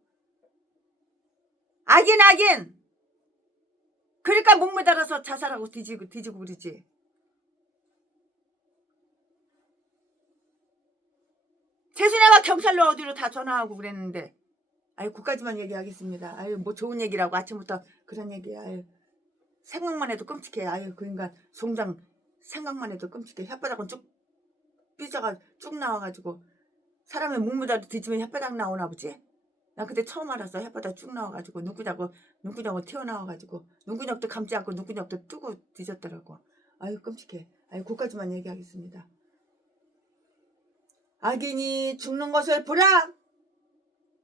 악인. 그러니까 목 매달아서 자살하고 뒤지고 그러지. 최순애가 경찰로 어디로 다 전화하고 그랬는데, 그까지만 얘기하겠습니다. 뭐 좋은 얘기라고 아침부터 그런 얘기야. 생각만 해도 끔찍해. 그 인간 송장 생각만 해도 끔찍해. 혓바닥은 쭉 삐져가 쭉 나와가지고 사람의 목무다도 뒤지면 혓바닥 나오나 보지. 나 그때 처음 알았어. 혓바닥 쭉 나와가지고 눈구녕으로 튀어나와가지고 눈구녕도 감지 않고 눈구녕도 뜨고 뒤졌더라고. 끔찍해. 그까지만 얘기하겠습니다. 악인이 죽는 것을 보라.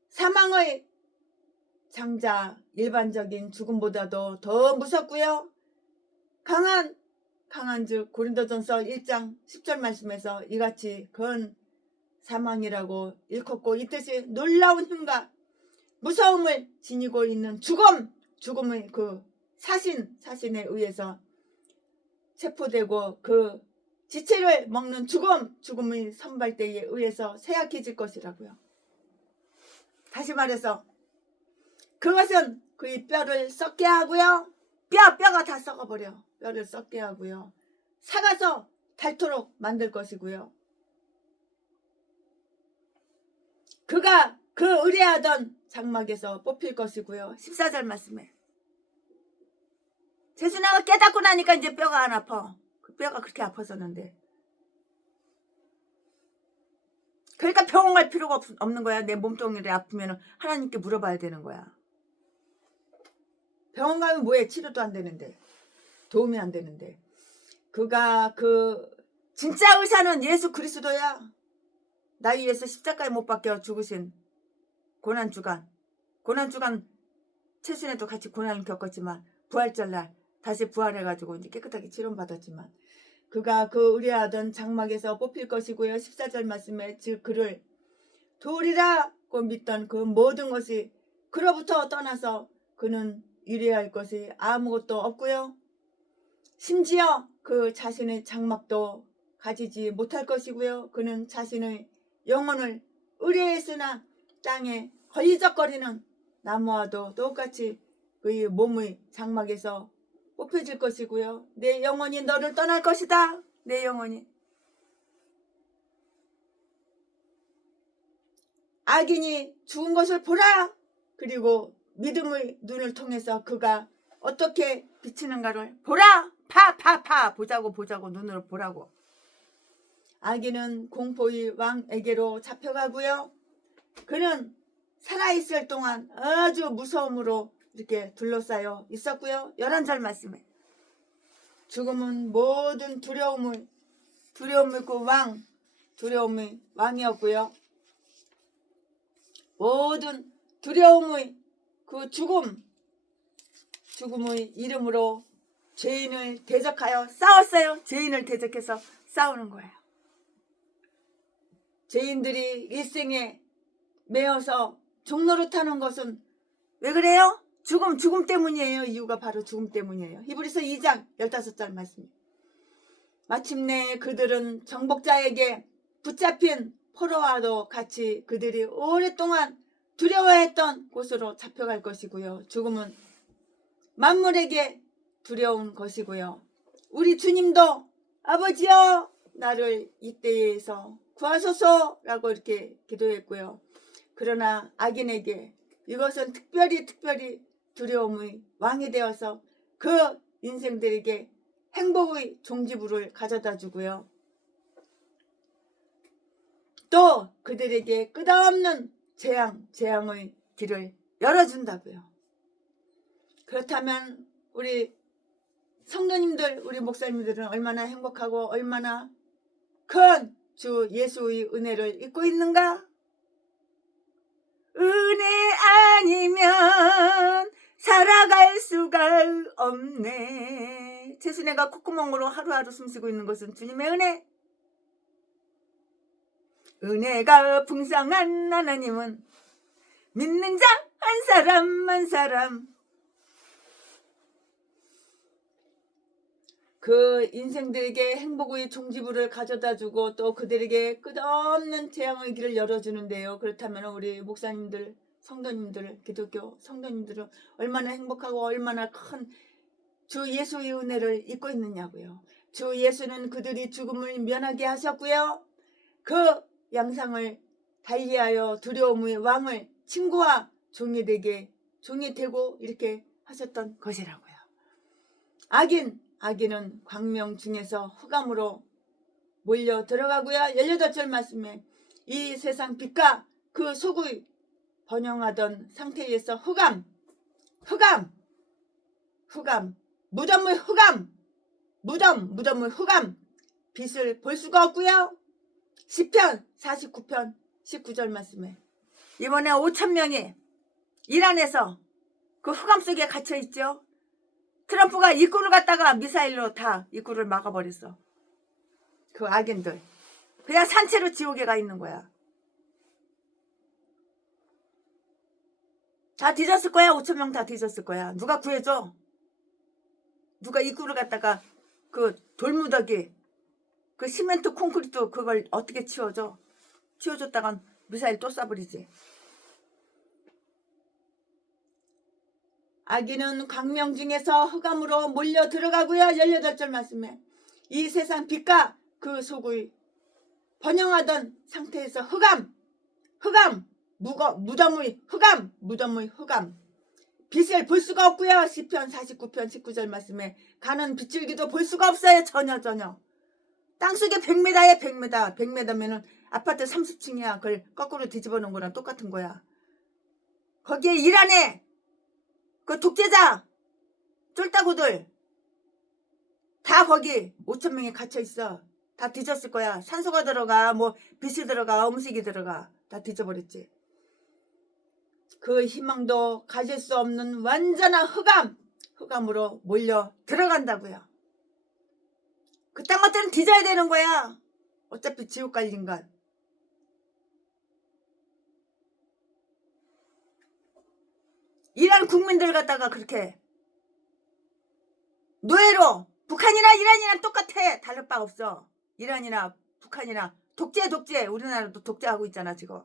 사망의 장자 일반적인 죽음보다도 더 무섭고요. 강한즉 고린도전서 1장 10절 말씀에서 이같이 건 사망이라고 일컫고 이 뜻이 놀라운 힘과 무서움을 지니고 있는 죽음의 그 사신에 의해서 체포되고 그 지체를 먹는 죽음의 선발대에 의해서 쇠약해질 것이라고요. 다시 말해서 그것은 그의 뼈를 썩게 하고요. 뼈가 다 썩어버려. 뼈를 썩게 하고요. 삭아서 닳도록 만들 것이고요. 그가 그 의뢰하던 장막에서 뽑힐 것이고요. 14절 말씀에 최순애가 깨닫고 나니까 이제 뼈가 안 아파. 그 뼈가 그렇게 아팠었는데 그러니까 병원 갈 필요가 없는 거야. 내 몸뚱이를 아프면 하나님께 물어봐야 되는 거야. 병원 가면 뭐해? 치료도 안 되는데, 도움이 안 되는데. 진짜 의사는 예수 그리스도야. 나 위해서 십자가에 못 박혀 죽으신 고난주간 최순애도 같이 고난을 겪었지만 부활절날 다시 부활해가지고 이제 깨끗하게 치료받았지만 그가 그 의뢰하던 장막에서 뽑힐 것이고요. 14절 말씀에 즉 그를 도리라고 믿던 그 모든 것이 그로부터 떠나서 그는 의뢰할 것이 아무것도 없고요. 심지어 그 자신의 장막도 가지지 못할 것이고요. 그는 자신의 영혼을 의뢰했으나 땅에 걸리적거리는 나무와도 똑같이 그의 몸의 장막에서 뽑혀질 것이고요. 내 영혼이 너를 떠날 것이다. 내 영혼이. 악인이 죽은 것을 보라. 그리고 믿음의 눈을 통해서 그가 어떻게 비치는가를 보라. 파 보자고 눈으로 보라고. 악인은 공포의 왕에게로 잡혀가고요. 그는 살아있을 동안 아주 무서움으로 이렇게 둘러싸여 있었고요. 11절 말씀에 죽음은 모든 두려움의 두려움의 왕이었고요. 모든 두려움의 그 죽음의 이름으로 죄인을 대적하여 싸웠어요. 죄인을 대적해서 싸우는 거예요. 죄인들이 일생에 매어서 종로를 타는 것은 왜 그래요? 죽음 때문이에요. 이유가 바로 죽음 때문이에요. 히브리서 2장 15절 말씀. 마침내 그들은 정복자에게 붙잡힌 포로와도 같이 그들이 오랫동안 두려워했던 곳으로 잡혀갈 것이고요. 죽음은 만물에게 두려운 것이고요. 우리 주님도 아버지여 나를 이때에서 구하소서라고 이렇게 기도했고요. 그러나 악인에게 이것은 특별히 두려움의 왕이 되어서 그 인생들에게 행복의 종지부를 가져다 주고요. 또 그들에게 끝없는 재앙의 길을 열어준다고요. 그렇다면 우리 성도님들, 우리 목사님들은 얼마나 행복하고 얼마나 큰 주 예수의 은혜를 잊고 있는가? 은혜 아니면 살아갈 수가 없네. 최순애가 콧구멍으로 하루하루 숨쉬고 있는 것은 주님의 은혜. 은혜가 풍성한 하나님은 믿는 자 한 사람 그 인생들에게 행복의 종지부를 가져다주고 또 그들에게 끝없는 재앙의 길을 열어주는데요. 그렇다면 우리 목사님들, 성도님들, 기독교 성도님들은 얼마나 행복하고 얼마나 큰 주 예수의 은혜를 잊고 있느냐고요. 주 예수는 그들이 죽음을 면하게 하셨고요. 그 양상을 달리하여 두려움의 왕을 친구와 종이 되고 이렇게 하셨던 것이라고요. 악인은 광명 중에서 흑암으로 몰려 들어가고요. 18절 말씀에 이 세상 빛과 그 속의 번영하던 상태에서 흑암 무덤의 흑암 빛을 볼 수가 없고요. 시편 49편 19절 말씀에 이번에 5,000명이 이란에서 그 흑암 속에 갇혀 있죠. 트럼프가 입구를 갖다가 미사일로 다 입구를 막아버렸어. 그 악인들. 그냥 산채로 지옥에 가 있는 거야. 다 뒤졌을 거야. 5,000명 다 뒤졌을 거야. 누가 구해줘? 누가 입구를 갖다가 그 돌무더기 그 시멘트 콘크리트 그걸 어떻게 치워줘? 치워줬다간 미사일 또 쏴버리지. 악인은 광명 중에서 흑암으로 몰려 들어가고요. 18절 말씀에 이 세상 빛과 그 속의 번영하던 상태에서 무덤의 흑암 빛을 볼 수가 없고요. 시편 49편 19절 말씀에 가는 빗줄기도 볼 수가 없어요. 전혀 땅속에 100m에 100m면은 아파트 30층이야. 그걸 거꾸로 뒤집어 놓은 거랑 똑같은 거야. 거기에 일하네. 그 독재자 쫄따구들 다 거기 5천 명이 갇혀 있어. 다 뒤졌을 거야. 산소가 들어가, 뭐 빛이 들어가, 음식이 들어가. 다 뒤져버렸지. 그 희망도 가질 수 없는 완전한 흑암으로 몰려 들어간다고요. 그딴 것들은 뒤져야 되는 거야. 어차피 지옥 갈 인간. 이란 국민들 갖다가 그렇게 노예로 북한이나 이란이랑 똑같아. 다를 바 없어. 이란이나 북한이나 독재. 우리나라도 독재하고 있잖아 지금.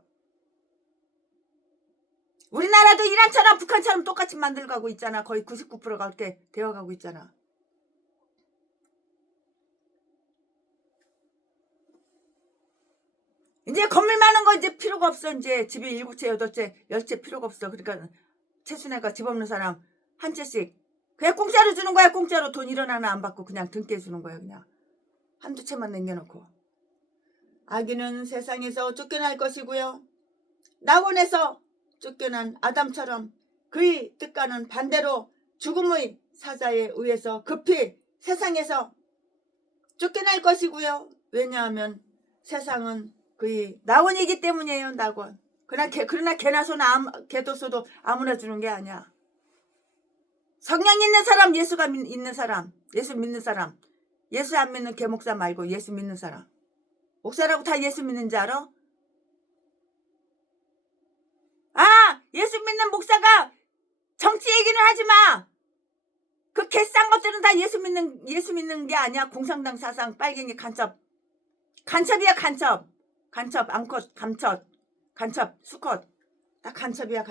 우리나라도 이란처럼 북한처럼 똑같이 만들어가고 있잖아. 거의 99%가 그렇게 되어가고 있잖아. 이제 건물 많은 거 이제 필요가 없어. 이제 집이 7채, 8채, 10채 필요가 없어. 그러니까 최순애가 집 없는 사람 한 채씩 그냥 공짜로 주는 거야. 공짜로 돈 1원 하나 안 받고 그냥 등께 주는 거야. 그냥 한두 채만 남겨놓고. 아기는 세상에서 쫓겨날 것이고요. 낙원에서 쫓겨난 아담처럼 그의 뜻과는 반대로 죽음의 사자에 의해서 급히 세상에서 쫓겨날 것이고요. 왜냐하면 세상은 그의 낙원이기 때문이에요. 낙원. 그러나 개나 소나 개도소도 아무나 주는 게 아니야. 성령 있는 사람, 예수가 있는 사람, 예수 믿는 사람, 예수 안 믿는 개 목사 말고 예수 믿는 사람. 목사라고 다 예수 믿는지 알아? 예수 믿는 목사가 정치 얘기는 하지 마. 그 개싼 것들은 다 예수 믿는 게 아니야. 공산당 사상, 빨갱이 간첩이야. 간첩, 암컷, 간첩, 수컷. 다 간첩이야.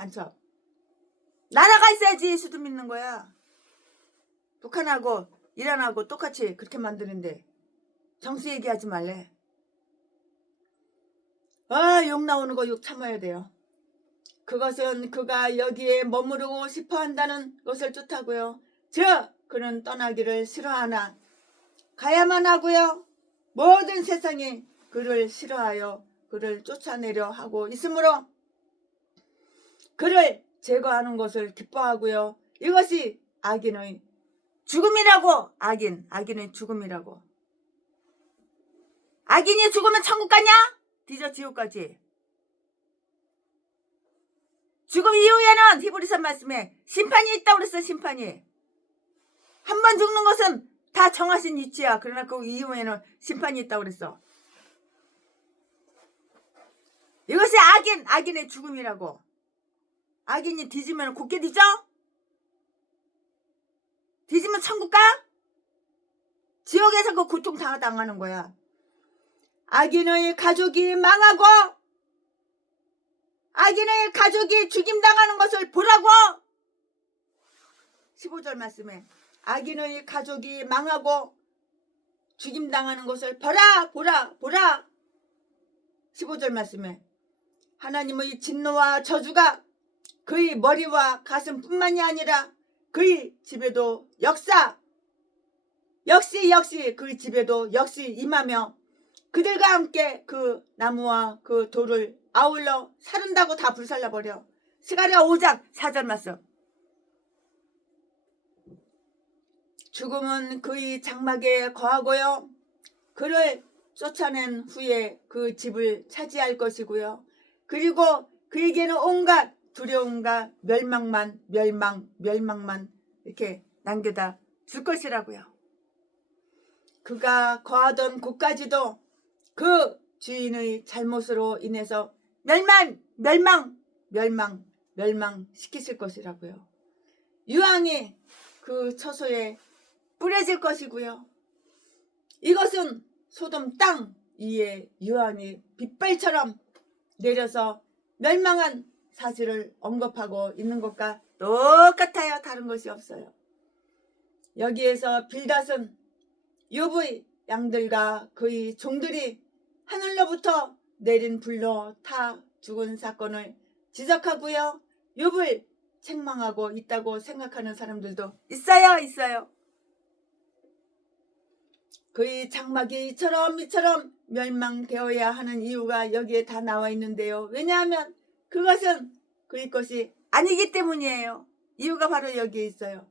나라가 있어야지 예수도 믿는 거야. 북한하고 이란하고 똑같이 그렇게 만드는데 정수 얘기하지 말래. 욕 나오는 거 욕 참아야 돼요. 그것은 그가 여기에 머무르고 싶어 한다는 것을 뜻하고요. 즉 그는 떠나기를 싫어하나 가야만 하고요. 모든 세상이 그를 싫어하여 그를 쫓아내려 하고 있으므로 그를 제거하는 것을 기뻐하고요. 이것이 악인의 죽음이라고. 악인의 죽음이라고. 악인이 죽으면 천국 가냐? 뒤져 지옥 가지. 죽음 이후에는 히브리서 말씀에 심판이 있다고 그랬어. 심판이. 한 번 죽는 것은 다 정하신 위치야. 그러나 그 이후에는 심판이 있다고 그랬어. 이것이 악인의 죽음이라고. 악인이 뒤지면 곱게 뒤져? 뒤지면 천국 가? 지옥에서 그 고통 다 당하는 거야. 악인의 가족이 망하고 악인의 가족이 죽임당하는 것을 보라고. 15절 말씀에 악인의 가족이 망하고 죽임당하는 것을 보라. 15절 말씀에 하나님의 진노와 저주가 그의 머리와 가슴뿐만이 아니라 그의 집에도 역시 그의 집에도 역시 임하며 그들과 함께 그 나무와 그 돌을 아울러 사른다고 다 불살라버려. 스가랴 5장 4절 말씀. 죽음은 그의 장막에 거하고요. 그를 쫓아낸 후에 그 집을 차지할 것이고요. 그리고 그에게는 온갖 두려움과 멸망만 이렇게 남겨다 줄 것이라고요. 그가 거하던 곳까지도 그 주인의 잘못으로 인해서 멸망시키실 것이라고요. 유황이 그 처소에 뿌려질 것이고요. 이것은 소돔 땅 위에 유황이 빗발처럼 내려서 멸망한 사실을 언급하고 있는 것과 똑같아요. 다른 것이 없어요. 여기에서 빌닷은 욥의 양들과 그의 종들이 하늘로부터 내린 불로 타 죽은 사건을 지적하고요. 욥을 책망하고 있다고 생각하는 사람들도 있어요. 그의 장막이 이처럼 멸망되어야 하는 이유가 여기에 다 나와 있는데요. 왜냐하면 그것은 그의 것이 아니기 때문이에요. 이유가 바로 여기에 있어요.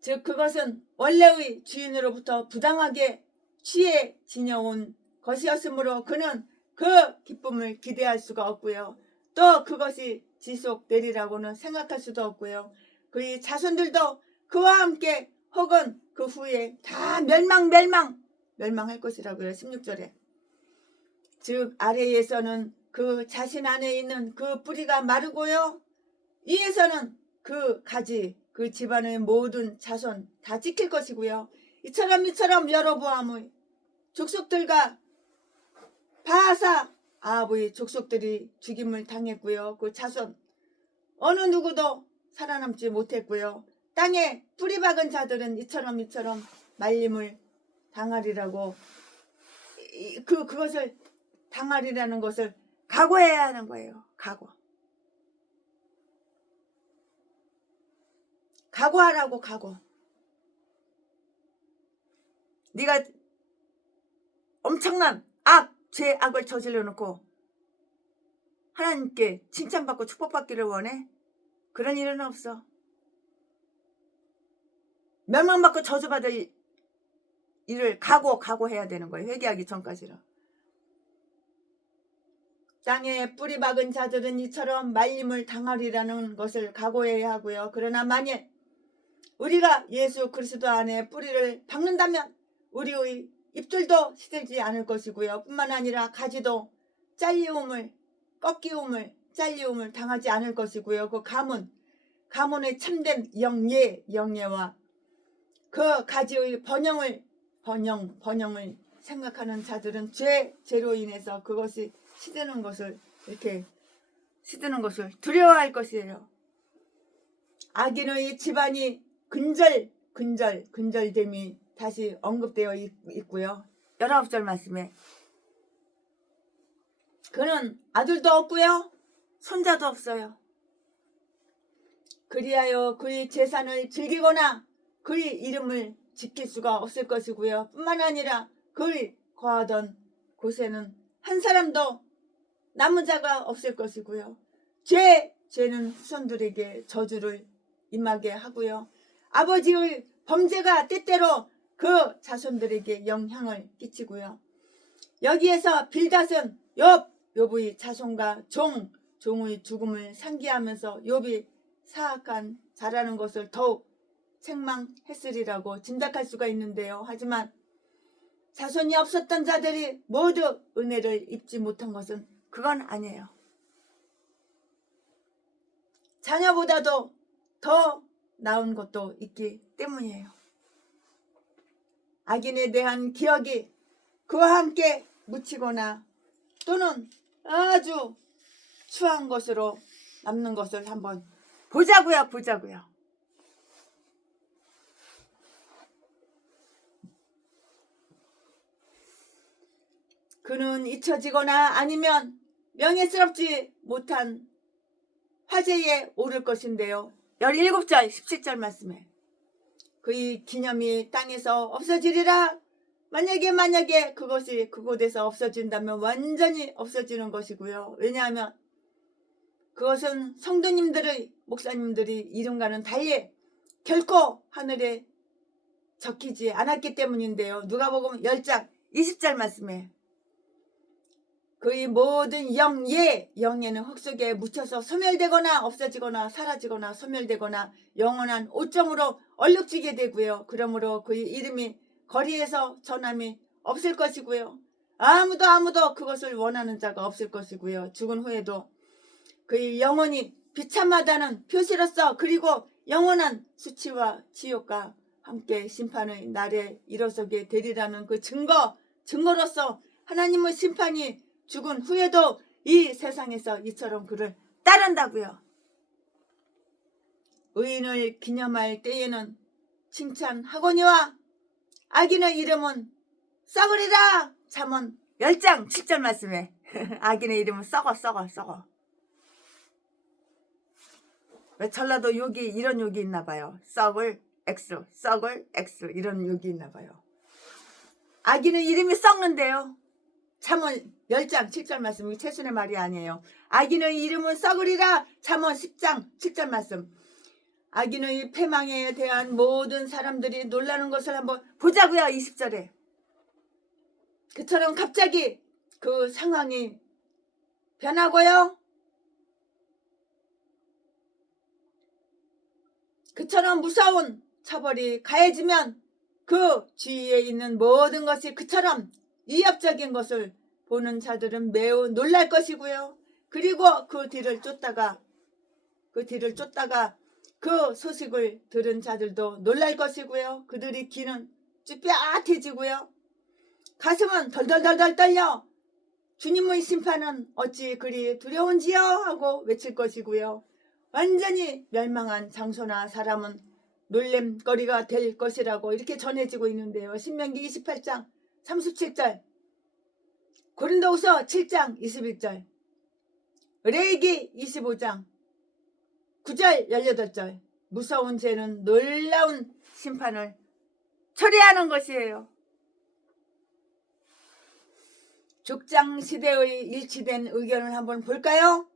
즉 그것은 원래의 주인으로부터 부당하게 취해 지녀온 것이었으므로 그는 그 기쁨을 기대할 수가 없고요. 또 그것이 지속되리라고는 생각할 수도 없고요. 그의 자손들도 그와 함께 혹은 그 후에 다 멸망할 것이라고요. 16절에. 즉 아래에서는 그 자신 안에 있는 그 뿌리가 마르고요. 위에서는 그 가지, 그 집안의 모든 자손 다 지킬 것이고요. 이처럼 여로보암의 족속들과 바하사 아합의 족속들이 죽임을 당했고요. 그 자손 어느 누구도 살아남지 못했고요. 땅에 뿌리 박은 자들은 이처럼 말림을 당하리라고 그것을 당하리라는 것을 각오해야 하는 거예요. 각오하라고 각오. 네가 엄청난 죄악을 저질러 놓고 하나님께 칭찬받고 축복받기를 원해? 그런 일은 없어. 멸망받고 저주받을 일을 각오해야 되는 거예요. 회개하기 전까지는. 땅에 뿌리 박은 자들은 이처럼 말림을 당하리라는 것을 각오해야 하고요. 그러나 만일 우리가 예수 그리스도 안에 뿌리를 박는다면 우리의 잎들도 시들지 않을 것이고요. 뿐만 아니라 가지도 잘리움을 당하지 않을 것이고요. 그 가문의 참된 영예와 그 가지의 번영을 생각하는 자들은 죄로 인해서 그것이 시드는 것을 두려워할 것이에요. 악인의 집안이 근절됨이 다시 언급되어 있고요. 19절 말씀에 그는 아들도 없고요. 손자도 없어요. 그리하여 그의 재산을 즐기거나 그의 이름을 지킬 수가 없을 것이고요. 뿐만 아니라 그의 거하던 곳에는 한 사람도 남은 자가 없을 것이고요. 죄는 후손들에게 저주를 임하게 하고요. 아버지의 범죄가 때때로 그 자손들에게 영향을 끼치고요. 여기에서 빌닷은 욥의 자손과 종의 죽음을 상기하면서 욥이 사악한 자라는 것을 더욱 책망했으리라고 짐작할 수가 있는데요. 하지만 자손이 없었던 자들이 모두 은혜를 입지 못한 것은 그건 아니에요. 자녀보다도 더 나은 것도 있기 때문이에요. 악인에 대한 기억이 그와 함께 묻히거나 또는 아주 추한 것으로 남는 것을 한번 보자고요. 그는 잊혀지거나 아니면 명예스럽지 못한 화제에 오를 것인데요. 17절 17절 말씀에 그의 기념이 땅에서 없어지리라. 만약에 그것이 그곳에서 없어진다면 완전히 없어지는 것이고요. 왜냐하면 그것은 성도님들의 목사님들이 이름과는 달리 결코 하늘에 적히지 않았기 때문인데요. 누가복음 10장 20절 말씀에 그의 모든 영예는 흙 속에 묻혀서 소멸되거나 없어지거나 사라지거나 소멸되거나 영원한 오점으로 얼룩지게 되고요. 그러므로 그의 이름이 거리에서 전함이 없을 것이고요. 아무도 그것을 원하는 자가 없을 것이고요. 죽은 후에도 그의 영혼이 비참하다는 표시로서 그리고 영원한 수치와 지옥과 함께 심판의 날에 일어서게 되리라는 그 증거로서 하나님의 심판이 죽은 후에도 이 세상에서 이처럼 그를 따른다고요. 의인을 기념할 때에는 칭찬하거니와 악인의 이름은 썩으리라. 잠언 10장 7절 말씀에 악인의 이름은 썩어. 왜 전라도 이런 욕이 있나 봐요. 썩을 X 이런 욕이 있나 봐요. 아기는 이름이 썩는데요. 잠언 10장 7절 말씀, 최순의 말이 아니에요. 아기는 이름은 썩으리라. 잠언 10장 7절 말씀. 아기는 이 패망에 대한 모든 사람들이 놀라는 것을 한번 보자고요. 20절에. 그처럼 갑자기 그 상황이 변하고요. 그처럼 무서운 처벌이 가해지면 그 주위에 있는 모든 것이 그처럼 위협적인 것을 보는 자들은 매우 놀랄 것이고요. 그리고 그 뒤를 쫓다가 그 소식을 들은 자들도 놀랄 것이고요. 그들이 귀는 쭈뼛해지고요. 가슴은 덜덜덜덜 떨려 주님의 심판은 어찌 그리 두려운지요 하고 외칠 것이고요. 완전히 멸망한 장소나 사람은 놀램거리가 될 것이라고 이렇게 전해지고 있는데요. 신명기 28장 37절, 고린도후서 7장 21절, 레위기 25장 9절 18절. 무서운 죄는 놀라운 심판을 초래하는 것이에요. 죽장시대의 일치된 의견을 한번 볼까요?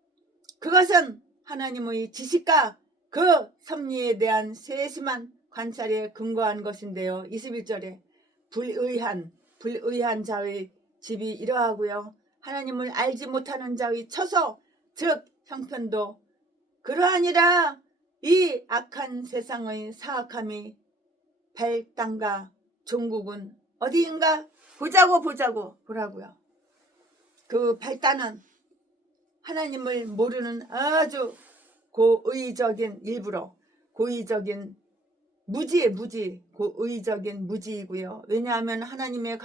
그것은 하나님의 지식과 그 섭리에 대한 세심한 관찰에 근거한 것인데요. 21절에 불의한 자의 집이 이러하고요. 하나님을 알지 못하는 자의 처소, 즉 형편도 그러하니라. 이 악한 세상의 사악함이 발단과 종국은 어디인가 보라고요. 그 발단은 하나님을 모르는 아주 고의적인 고의적인 무지이고요. 왜냐하면 하나님에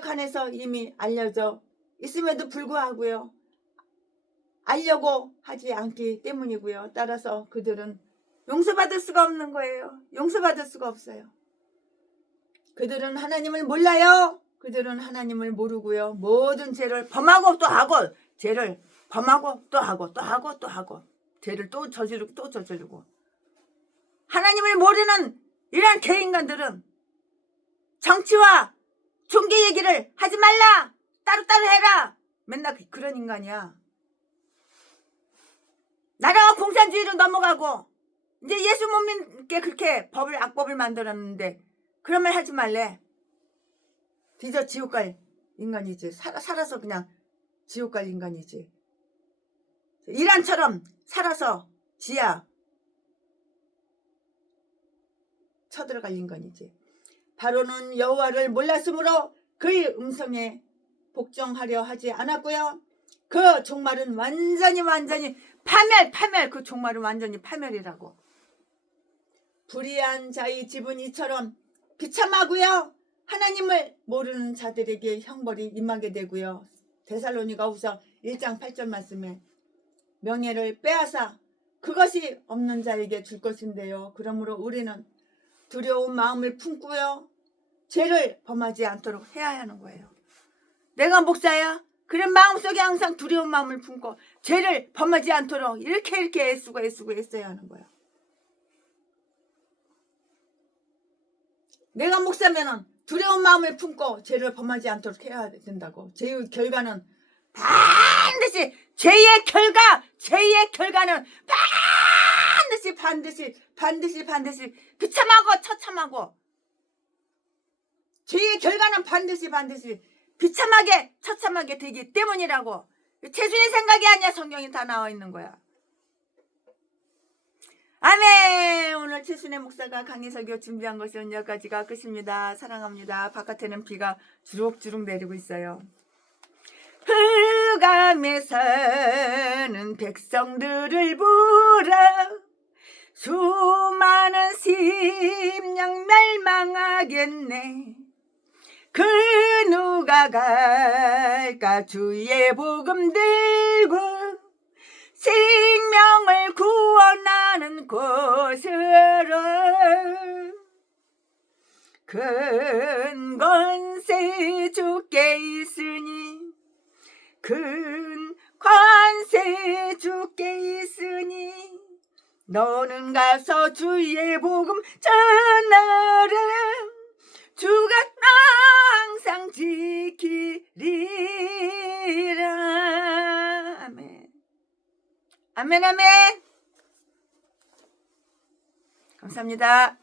관해서 이미 알려져 있음에도 불구하고요. 알려고 하지 않기 때문이고요. 따라서 그들은 용서받을 수가 없는 거예요. 용서받을 수가 없어요. 그들은 하나님을 몰라요. 그들은 하나님을 모르고요. 모든 죄를 범하고 또 하고, 죄를 범하고 또 하고 죄를 또 저지르고 하나님을 모르는 이런 개인간들은 정치와 종교 얘기를 하지 말라, 따로따로 해라, 맨날 그런 인간이야. 나라가 공산주의로 넘어가고 이제 예수 못 믿게 그렇게 악법을 만들었는데 그런 말 하지 말래. 뒤져 지옥 갈 인간이지. 살아서 그냥 지옥 갈 인간이지. 이란처럼 살아서 지야 쳐들어갈 인간이지. 바로는 여호와를 몰랐으므로 그의 음성에 복종하려 하지 않았고요. 그 종말은 완전히 파멸. 그 종말은 완전히 파멸이라고. 불의한 자의 집은 이처럼 비참하고요. 하나님을 모르는 자들에게 형벌이 임하게 되고요. 데살로니가후서 1장 8절 말씀에 명예를 빼앗아 그것이 없는 자에게 줄 것인데요. 그러므로 우리는 두려운 마음을 품고요. 죄를 범하지 않도록 해야 하는 거예요. 내가 목사야? 그래, 마음속에 항상 두려운 마음을 품고 죄를 범하지 않도록 이렇게 애쓰고 애써야 하는 거야. 내가 목사면은 두려운 마음을 품고 죄를 범하지 않도록 해야 된다고. 죄의 결과는 반드시 죄의 결과는 반드시 비참하고 처참하고, 죄의 결과는 반드시 비참하게 처참하게 되기 때문이라고. 최순의 생각이 아니야. 성경이 다 나와 있는 거야. 아멘. 오늘 최순의 목사가 강의 설교 준비한 것은 여기까지가 끝입니다. 사랑합니다. 바깥에는 비가 주룩주룩 내리고 있어요. 흑암에 사는 백성들을 보라. 수많은 심령 멸망하겠네. 그 누가 갈까 주의 복음 들고 생명을 구원하는 곳으로. 큰 권세 주께 있으니 너는 가서 주의 복음 전하라. 아멘 아멘. 감사합니다.